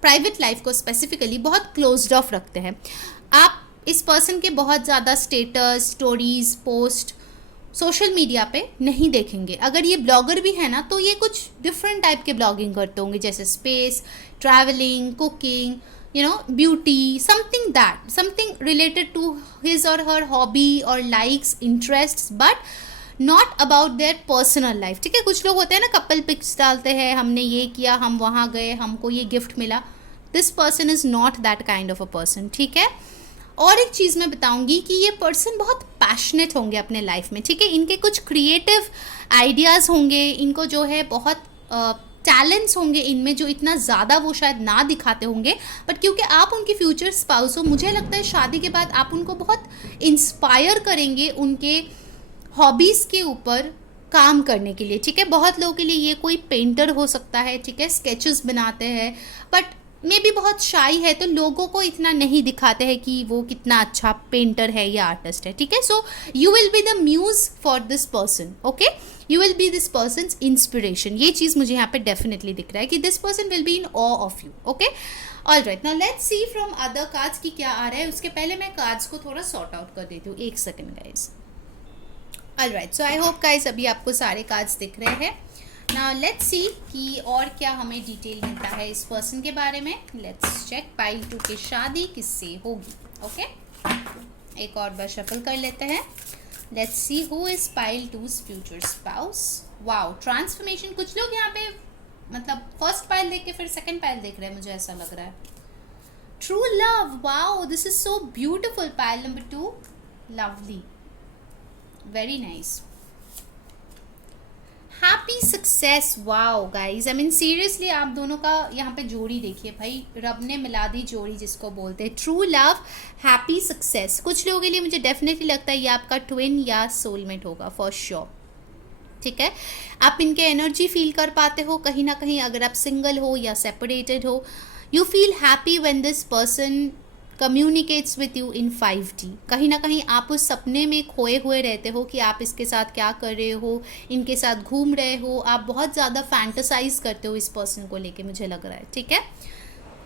प्राइवेट लाइफ को स्पेसिफिकली बहुत क्लोज्ड ऑफ रखते हैं। आप इस पर्सन के बहुत ज़्यादा status, stories, post social media पे नहीं देखेंगे। अगर ये ब्लॉगर भी है ना तो ये कुछ डिफरेंट टाइप के ब्लॉगिंग करते होंगे, जैसे space, travelling, cooking, beauty, something related to his और हर हॉबी और likes, interests, but not about their personal life. ठीक है, कुछ लोग होते हैं ना, कपल पिक्स डालते हैं, हमने ये किया, हम वहाँ गए, हमको ये गिफ्ट मिला। This person is not that kind of a person. ठीक है, और एक चीज़ मैं बताऊंगी कि ये पर्सन बहुत पैशनेट होंगे अपने लाइफ में। ठीक है, इनके कुछ क्रिएटिव आइडियाज़ होंगे, इनको जो है बहुत टैलेंट्स होंगे इनमें, जो इतना ज़्यादा वो शायद ना दिखाते होंगे, बट क्योंकि आप उनकी फ्यूचर स्पाउस हो, मुझे लगता है शादी के बाद आप उनको बहुत इंस्पायर करेंगे उनके हॉबीज़ के ऊपर काम करने के लिए। ठीक है, बहुत लोगों के लिए ये कोई पेंटर हो सकता है, ठीक है, स्केचेस बनाते हैं, बट मे भी बहुत शाई है, तो लोगों को इतना नहीं दिखाते हैं कि वो कितना अच्छा पेंटर है या आर्टिस्ट है। ठीक है, so you will be the muse for this person. Okay, you will be this person's inspiration. ये चीज़ मुझे यहाँ पे डेफिनेटली दिख रहा है कि this person will be in awe of you. Okay, all right, now let's see from other cards की क्या आ रहा है। उसके पहले मैं कार्ड्स को थोड़ा सॉर्ट आउट कर देती हूँ, एक second guys. All right, so I hope guys अभी आपको सारे कार्ड्स दिख रहे हैं। नाउ लेट्स सी कि और क्या हमें डिटेल मिलता है इस पर्सन के बारे में। लेट्स चेक पाइल 2 की शादी किससे होगी। ओके, एक और बार शफल कर लेते हैं। Let's see who is pile 2's future spouse. Wow, transformation. कुछ लोग यहाँ पे मतलब फर्स्ट पाइल देख के फिर सेकंड पाइल देख रहे हैं, मुझे ऐसा लग रहा है। True love, wow, this is so beautiful. Pile number 2, lovely, very nice. Happy success, wow guys, I mean seriously आप दोनों का यहाँ पे जोड़ी देखिए भाई, रब ने मिला दी जोड़ी जिसको बोलते हैं। True love, happy success. कुछ लोगों के लिए मुझे डेफिनेटली लगता है ये आपका ट्विन या सोलमेट होगा फॉर श्योर। ठीक है, आप इनके एनर्जी फील कर पाते हो कहीं ना कहीं, अगर आप सिंगल हो या सेपरेटेड हो। You feel happy when this person communicates with you in 5D। कहीं ना कहीं आप उस सपने में खोए हुए रहते हो कि आप इसके साथ क्या कर रहे हो, इनके साथ घूम रहे हो, आप बहुत ज़्यादा फैंटसाइज करते हो इस पर्सन को लेके, मुझे लग रहा है। ठीक है,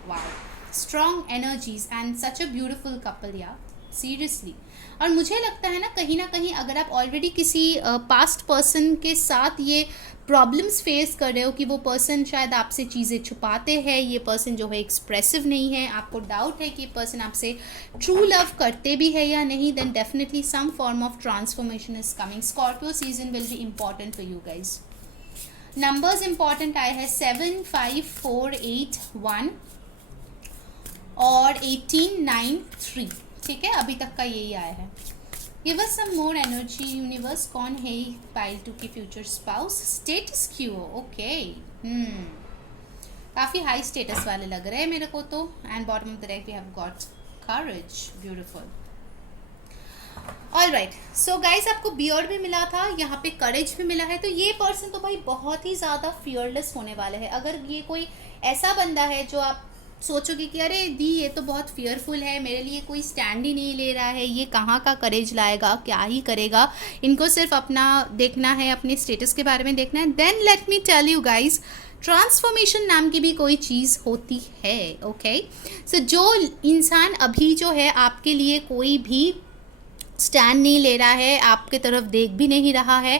wow, strong energies and such a beautiful couple या सीरियसली। और मुझे लगता है ना कहीं अगर आप ऑलरेडी किसी पास्ट पर्सन के साथ ये प्रॉब्लम्स फेस कर रहे हो कि वो पर्सन शायद आपसे चीज़ें छुपाते हैं, ये पर्सन जो है एक्सप्रेसिव नहीं है, आपको डाउट है कि ये पर्सन आपसे ट्रू लव करते भी है या नहीं, then definitely some form of transformation is coming. Scorpio season will be important for you guys. Numbers important आए हैं 7, 5, 4, 8, 1 और 18, 9, 3। ठीक है, अभी तक का यही आया है। Give us some more energy universe. कौन है पाइल 2 की future spouse? Status quo, okay, काफ़ी हाई स्टेटस वाले लग रहे हैं मेरे को तो। And bottom of the deck we have got courage, beautiful. All right, so guys आपको बियर्ड भी मिला था, यहाँ पे करेज भी मिला है, तो ये पर्सन तो भाई बहुत ही ज़्यादा फियरलेस होने वाले हैं। अगर ये कोई ऐसा बंदा है जो आप सोचोगे कि अरे दी ये तो बहुत फियरफुल है, मेरे लिए कोई स्टैंड ही नहीं ले रहा है, ये कहाँ का करेज लाएगा, क्या ही करेगा, इनको सिर्फ अपना देखना है, अपने स्टेटस के बारे में देखना है, then let me tell you guys, transformation नाम की भी कोई चीज़ होती है। ओके, सो जो इंसान अभी जो है आपके लिए कोई भी स्टैंड नहीं ले रहा है, आपके तरफ देख भी नहीं रहा है,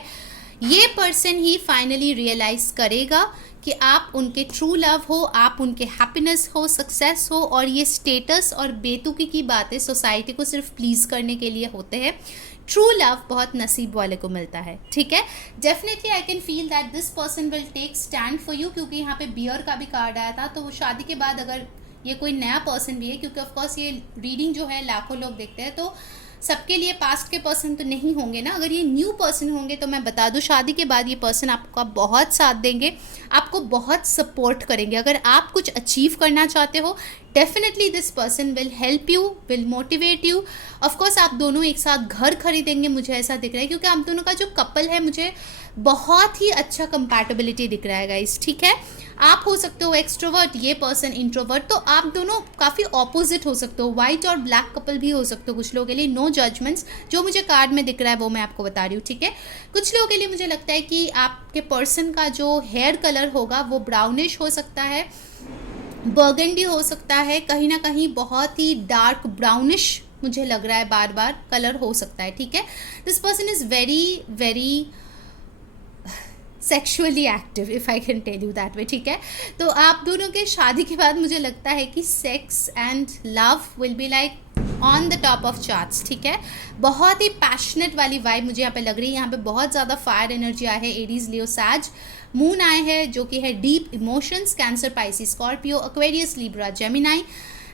ये पर्सन ही फाइनली रियलाइज़ करेगा कि आप उनके ट्रू लव हो, आप उनके हैप्पीनेस हो, सक्सेस हो, और ये स्टेटस और बेतुकी की बातें सोसाइटी को सिर्फ प्लीज़ करने के लिए होते हैं। ट्रू लव बहुत नसीब वाले को मिलता है। ठीक है, definitely I can feel that this person will take stand for you, क्योंकि यहाँ पे बियर का भी कार्ड आया था, तो वो शादी के बाद अगर ये कोई नया पर्सन भी है, क्योंकि ऑफकोर्स ये रीडिंग जो है लाखों लोग देखते हैं, तो सबके लिए पास्ट के पर्सन तो नहीं होंगे ना। अगर ये न्यू पर्सन होंगे तो मैं बता दूं, शादी के बाद ये पर्सन आपका बहुत साथ देंगे, आपको बहुत सपोर्ट करेंगे। अगर आप कुछ अचीव करना चाहते हो, definitely this person will help you, will motivate you. Of course आप दोनों एक साथ घर खरीदेंगे, मुझे ऐसा दिख रहा है, क्योंकि आप दोनों का जो कपल है मुझे बहुत ही अच्छा कंपैटिबिलिटी दिख रहा है गाइस। ठीक है, आप हो सकते हो एक्सट्रोवर्ट, ये पर्सन इंट्रोवर्ट, तो आप दोनों काफ़ी ऑपोजिट हो सकते हो, वाइट और ब्लैक कपल भी हो सकते हो कुछ लोगों के लिए। नो जजमेंट्स, जो मुझे कार्ड में दिख रहा है वो मैं आपको बता रही हूँ। ठीक है, कुछ लोगों के लिए मुझे लगता है कि आपके पर्सन का जो हेयर कलर होगा वो ब्राउनिश हो सकता है, बर्गंडी हो सकता है, कहीं ना कहीं बहुत ही डार्क ब्राउनिश मुझे लग रहा है बार बार कलर हो सकता है, ठीक है। This person is very very sexually active, if I can tell you that way, ठीक है। तो आप दोनों के शादी के बाद मुझे लगता है कि sex and love will be like on the top of charts, ठीक है। बहुत ही पैशनेट वाली वाइब मुझे यहाँ पे लग रही है। यहाँ पे बहुत ज़्यादा फायर एनर्जी आए है, एरीज लियो सैज मून आए हैं जो कि है deep emotions, cancer Pisces Scorpio Aquarius Libra Gemini,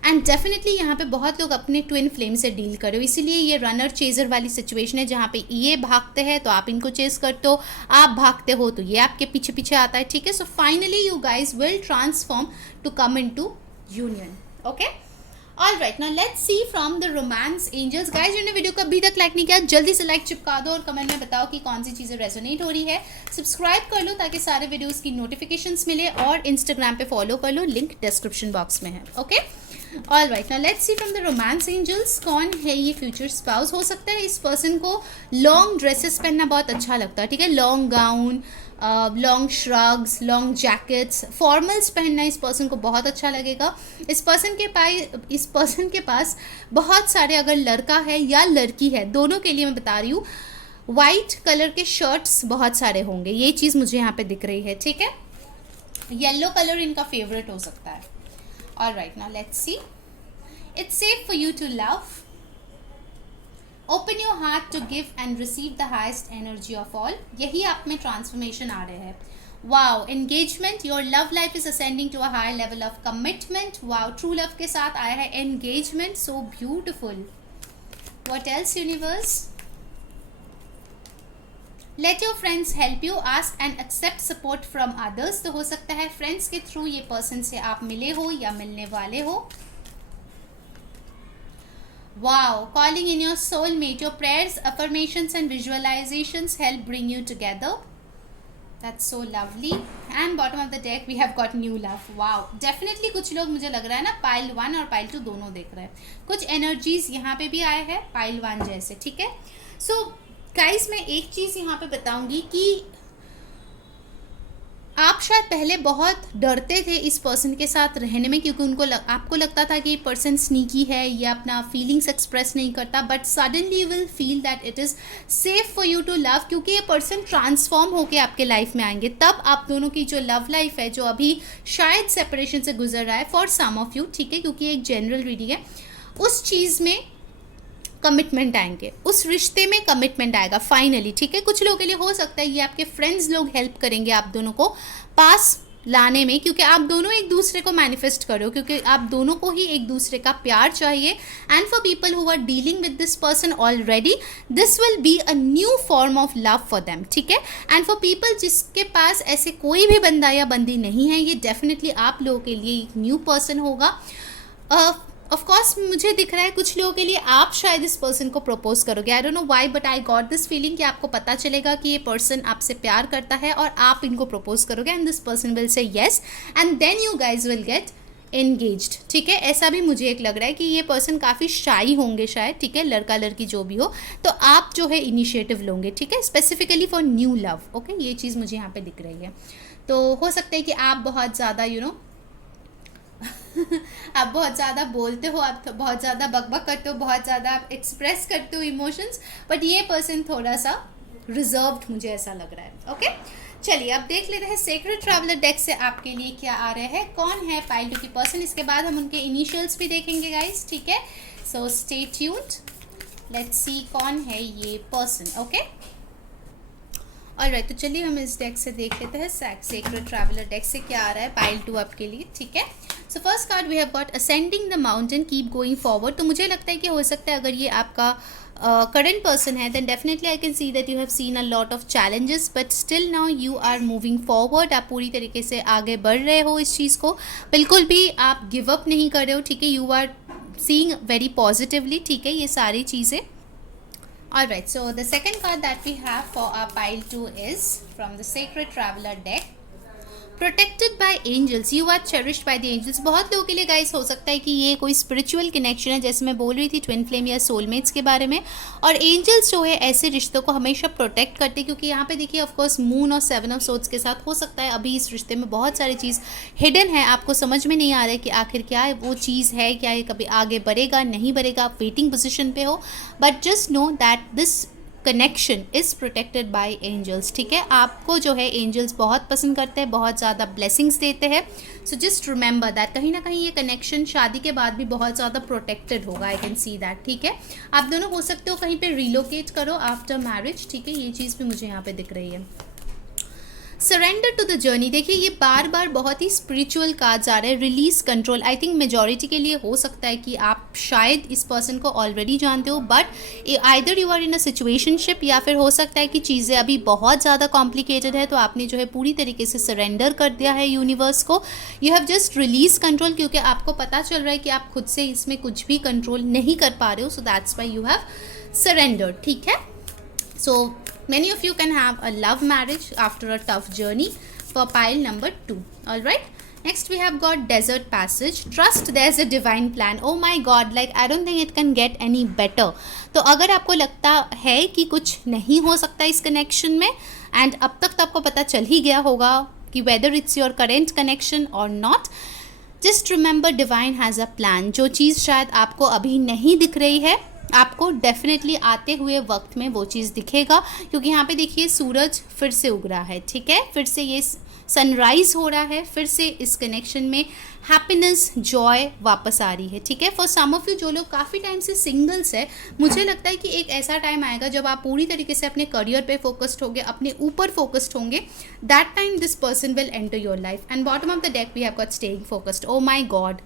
and definitely यहाँ पे बहुत लोग अपने ट्विन फ्लेम से डील करो, इसीलिए ये रनर चेजर वाली सिचुएशन है जहाँ पे ये भागते हैं तो आप इनको चेज करते हो, आप भागते हो तो ये आपके पीछे पीछे आता है, ठीक है। So finally you guys will transform to come into union, okay. All right, now let's see from the romance angels. Guys जिन्होंने वीडियो को अभी तक लाइक नहीं किया जल्दी से लाइक चिपका दो और कमेंट में बताओ कि कौन सी चीज़ें रेजोनेट हो रही है। सब्सक्राइब कर लो ताकि सारे वीडियोस की नोटिफिकेशंस मिले, और इंस्टाग्राम पे फॉलो कर लो, लिंक डिस्क्रिप्शन बॉक्स में है, okay. All right, now let's see from the romance angels कौन है ये फ्यूचर स्पाउस। हो सकता है इस पर्सन को लॉन्ग ड्रेसेस पहनना बहुत अच्छा लगता है, ठीक है। Long gown, long shrugs, long jackets, formals पहनना इस पर्सन को बहुत अच्छा लगेगा। इस पर्सन के पास बहुत सारे, अगर लड़का है या लड़की है दोनों के लिए मैं बता रही हूँ, वाइट कलर के शर्ट्स बहुत सारे होंगे, ये चीज़ मुझे यहाँ पे दिख रही है, ठीक है। येलो कलर इनका फेवरेट हो सकता है। All right, now let's see. It's safe for you to love, open your heart to give and receive the highest energy of all, यही आप में ट्रांसफॉर्मेशन आ रहे हैं। Wow, engagement, your love life is ascending to a higher level of commitment. Wow, true love के साथ आया है engagement, so beautiful. What else universe? Let your friends help you, ask and accept support from others. तो हो सकता है friends के through ये पर्सन से आप मिले हो या मिलने वाले हो। Wow, calling in your soulmate, your prayers, affirmations and visualizations help bring you together. That's so lovely. And bottom of the deck we have got new love. Wow, definitely कुछ लोग मुझे लग रहा है ना पाइल 1 और पाइल 2 दोनों देख रहे हैं। कुछ एनर्जीज यहाँ पे भी आए हैं पाइल 1 जैसे, ठीक है। सो गाइस मैं एक चीज़ यहाँ पे बताऊंगी कि आप शायद पहले बहुत डरते थे इस पर्सन के साथ रहने में, क्योंकि आपको लगता था कि ये पर्सन स्नीकी है या अपना फीलिंग्स एक्सप्रेस नहीं करता, but suddenly you will feel that it is safe for you to love, क्योंकि ये पर्सन ट्रांसफॉर्म होके आपके लाइफ में आएंगे। तब आप दोनों की जो लव लाइफ है, जो अभी शायद सेपरेशन से गुजर रहा है फॉर सम ऑफ यू, ठीक है, क्योंकि एक जनरल रीडिंग है, उस चीज़ में कमिटमेंट आएंगे, उस रिश्ते में कमिटमेंट आएगा फाइनली, ठीक है। कुछ लोगों के लिए हो सकता है ये आपके फ्रेंड्स लोग हेल्प करेंगे आप दोनों को पास लाने में, क्योंकि आप दोनों एक दूसरे को मैनिफेस्ट करो, क्योंकि आप दोनों को ही एक दूसरे का प्यार चाहिए। And for people who are dealing with this person already, this will be a new form of love for them, ठीक है। एंड फॉर पीपल जिसके पास ऐसे कोई भी बंदा या बंदी नहीं है, ये डेफिनेटली आप लोगों के लिए एक न्यू पर्सन होगा। ऑफ कोर्स मुझे दिख रहा है कुछ लोगों के लिए आप शायद इस पर्सन को प्रपोज करोगे। I don't know why but I got this feeling कि आपको पता चलेगा कि ये पर्सन आपसे प्यार करता है और आप इनको प्रपोज करोगे, and this person will say yes, and then you guys will get engaged, ठीक है। ऐसा भी मुझे एक लग रहा है कि ये पर्सन काफ़ी शाई होंगे शायद, ठीक है, लड़का लड़की जो भी हो, तो आप जो है इनिशिएटिव लोगे, ठीक है, specifically for new love, okay. ये चीज़ मुझे यहाँ पे दिख रही है। तो हो सकता है कि आप बहुत ज़्यादा आप बहुत ज़्यादा बोलते हो, आप बहुत ज़्यादा बकबक करते हो, बहुत ज़्यादा आप एक्सप्रेस करते हो इमोशंस, बट ये पर्सन थोड़ा सा रिजर्व्ड मुझे ऐसा लग रहा है, ओके। चलिए अब देख लेते हैं सेक्रेट ट्रैवलर डेक से आपके लिए क्या आ रहे हैं, कौन है पाइल 2 की पर्सन। इसके बाद हम उनके इनिशियल्स भी देखेंगे गाइस, ठीक है। So stay tuned, let's see कौन है ये पर्सन, ओके। ऑलराइट, तो चलिए हम इस डेक से देख लेते हैं सेक्रेट ट्रैवलर डेक से क्या आ रहा है पाइल 2 आपके लिए, ठीक है। So first card we have got ascending the mountain, keep going forward. तो मुझे लगता है कि हो सकता है अगर ये आपका करंट पर्सन है, then definitely I can see that you have seen a lot of challenges, but still now you are moving forward. आप पूरी तरीके से आगे बढ़ रहे हो इस चीज़ को, बिल्कुल भी आप गिव अप नहीं कर रहे हो, ठीक है। You are seeing very positively, ठीक है, ये सारी चीज़ें। Alright, so the second card that we have for our pile 2 is from the Sacred Traveler deck. Protected by angels, you are cherished by the angels. बहुत लोगों के लिए guys हो सकता है कि ये कोई स्पिरिचुअल कनेक्शन है, जैसे मैं बोल रही थी ट्विन फ्लेम या सोलमेट्स के बारे में। और एंजल्स जो है ऐसे रिश्तों को हमेशा प्रोटेक्ट करते हैं, क्योंकि यहाँ पे देखिए ऑफकोर्स मून और 7 ऑफ सोर्ड्स के साथ हो सकता है अभी इस रिश्ते में बहुत सारी चीज़ हिडन है, आपको समझ में नहीं आ रहा है कि आखिर क्या है वो चीज़ है, क्या है, कभी आगे बढ़ेगा नहीं बढ़ेगा, आप वेटिंग पोजिशन पे हो। But just know that this connection is protected by angels, ठीक है। आपको जो है एंजल्स बहुत पसंद करते हैं, बहुत ज़्यादा ब्लेसिंग्स देते हैं। सो जस्ट रिमेंबर दैट कहीं ना कहीं ये कनेक्शन शादी के बाद भी बहुत ज़्यादा प्रोटेक्टेड होगा, आई कैन सी दैट, ठीक है। आप दोनों हो सकते हो कहीं पे रिलोकेट करो आफ्टर मैरिज, ठीक है, ये चीज़ भी मुझे यहाँ पे दिख रही है। सरेंडर टू द जर्नी, देखिए ये बार बार बहुत ही स्पिरिचुअल कार्ड्स आ रहे हैं। Release control, I think majority के लिए हो सकता है कि आप शायद इस पर्सन को ऑलरेडी जानते हो, but either you are in a situationship, या फिर हो सकता है कि चीज़ें अभी बहुत ज़्यादा कॉम्प्लिकेटेड है, तो आपने जो है पूरी तरीके से सरेंडर कर दिया है यूनिवर्स को। You have just release control, क्योंकि आपको पता चल रहा है कि आप खुद से इसमें कुछ भी कंट्रोल नहीं कर पा रहे हो, so that's why you have surrender, ठीक है। So many of you can have a love marriage after a tough journey for pile number 2. All right. Next we have got desert passage. Trust there's a divine plan. Oh my God, like I don't think it can get any better. तो अगर आपको लगता है कि कुछ नहीं हो सकता इस कनेक्शन में, एंड अब तक तो आपको पता चल ही गया होगा कि whether it's your current connection or not, just remember divine has a plan. जो चीज़ शायद आपको अभी नहीं दिख रही है, आपको डेफिनेटली आते हुए वक्त में वो चीज़ दिखेगा, क्योंकि यहाँ पे देखिए सूरज फिर से उग रहा है, ठीक है, फिर से ये सनराइज हो रहा है, फिर से इस कनेक्शन में हैप्पीनेस जॉय वापस आ रही है, ठीक है। फॉर सम ऑफ यू जो लोग काफ़ी टाइम से सिंगल्स है, मुझे लगता है कि एक ऐसा टाइम आएगा जब आप पूरी तरीके से अपने करियर पे फोकस्ड होंगे, अपने ऊपर फोकस्ड होंगे। That time this person will enter your life. And bottom of the deck we have got staying focused. Oh my god,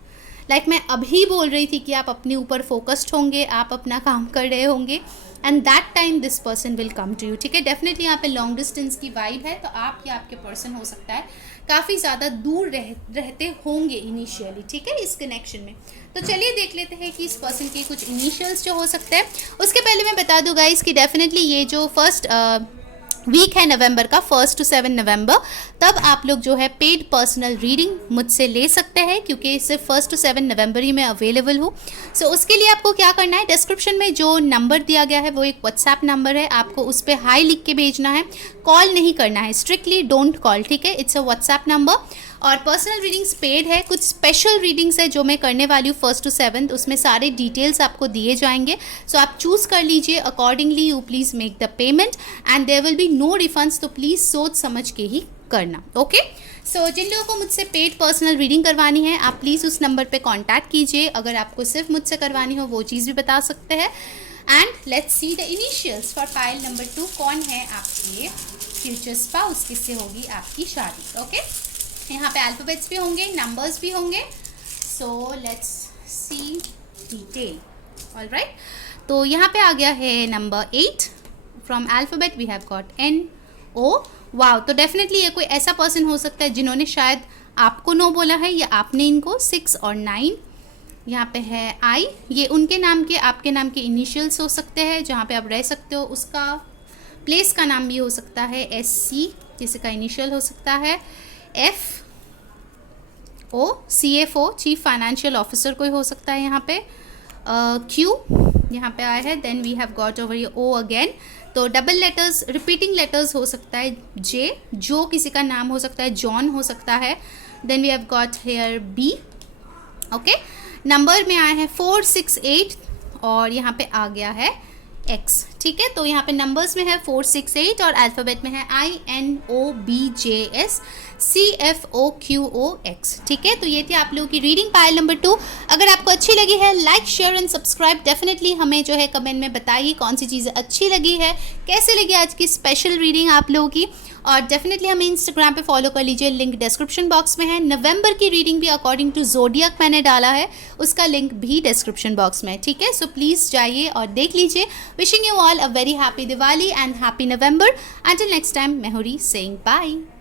like मैं अभी बोल रही थी कि आप अपने ऊपर फोकस्ड होंगे, आप अपना काम कर रहे होंगे, and that time this person will come to you, ठीक है। डेफिनेटली यहाँ पे लॉन्ग डिस्टेंस की वाइब है, तो आप या आपके पर्सन हो सकता है काफ़ी ज़्यादा दूर रहते होंगे इनिशियली, ठीक है, इस कनेक्शन में। तो चलिए देख लेते हैं कि इस पर्सन के कुछ इनिशियल्स जो हो सकते हैं। उसके पहले मैं बता दूँ गाइस कि डेफिनेटली ये जो फर्स्ट वीक है नवंबर का, 1 to 7 नवंबर, तब आप लोग जो है पेड पर्सनल रीडिंग मुझसे ले सकते हैं, क्योंकि सिर्फ 1 to 7 नवंबर ही मैं अवेलेबल हूँ। सो उसके लिए आपको क्या करना है, डिस्क्रिप्शन में जो नंबर दिया गया है वो एक व्हाट्सएप नंबर है, आपको उस पर हाई लिख के भेजना है, कॉल नहीं करना है, स्ट्रिक्टली डोंट कॉल, ठीक है, इट्स अ व्हाट्सएप नंबर। और पर्सनल रीडिंग्स पेड है, कुछ स्पेशल रीडिंग्स है जो मैं करने वाली हूँ 1 to 7, उसमें सारे डिटेल्स आपको दिए जाएंगे। सो आप चूज़ कर लीजिए accordingly, you please make the payment and there will be no refunds, so please सोच समझ के ही करना, ओके। सो जिन लोगों को मुझसे पेड पर्सनल रीडिंग करवानी है, आप प्लीज़ उस नंबर पे कांटेक्ट कीजिए। अगर आपको सिर्फ मुझसे करवानी हो वो चीज़ भी बता सकते हैं। And let's see the initials for pile number 2। कौन है आपके फ्यूचर स्पाउस, किससे होगी आपकी शादी, ओके। यहाँ पे अल्फ़ाबेट्स भी होंगे, नंबर्स भी होंगे, so let's see detail. Alright, तो यहाँ पे आ गया है number 8। From alphabet we have got NO। Wow, तो डेफिनेटली ये कोई ऐसा पर्सन हो सकता है जिन्होंने शायद आपको नो बोला है या आपने इनको। 6 और 9 यहाँ पे है I, ये उनके नाम के आपके नाम के इनिशियल्स हो सकते हैं, जहाँ पे आप रह सकते हो उसका प्लेस का नाम भी हो सकता है। SC किसी का इनिशियल हो सकता है। FO CFO chief financial officer कोई हो सकता है यहाँ पे। Q यहाँ पे आया है। Then we have got over ये O अगेन, तो डबल लेटर्स रिपीटिंग लेटर्स हो सकता है। J जो किसी का नाम हो सकता है, जॉन हो सकता है। Then we have got here B, okay. Number में आया है 4 6 8 और यहाँ पे आ गया है X, ठीक है। तो यहाँ पे नंबर्स में है 4 6 8 और अल्फ़ाबेट में है INOBJS CFOQOX, ठीक है। तो ये थी आप लोगों की रीडिंग पाइल नंबर 2। अगर आपको अच्छी लगी है, like share and subscribe definitely हमें जो है कमेंट में बताइए कौन सी चीज़ें अच्छी लगी है, कैसे लगी आज की स्पेशल रीडिंग आप लोगों की। और डेफिनेटली हमें इंस्टाग्राम पे फॉलो कर लीजिए, लिंक डिस्क्रिप्शन बॉक्स में है। नवंबर की रीडिंग भी अकॉर्डिंग टू ज़ोडिएक मैंने डाला है, उसका लिंक भी डिस्क्रिप्शन बॉक्स में है, ठीक है। सो प्लीज़ जाइए और देख लीजिए। Wishing you all a very happy Diwali and happy November. Until next time, मैं हुरी सेइंग बाय।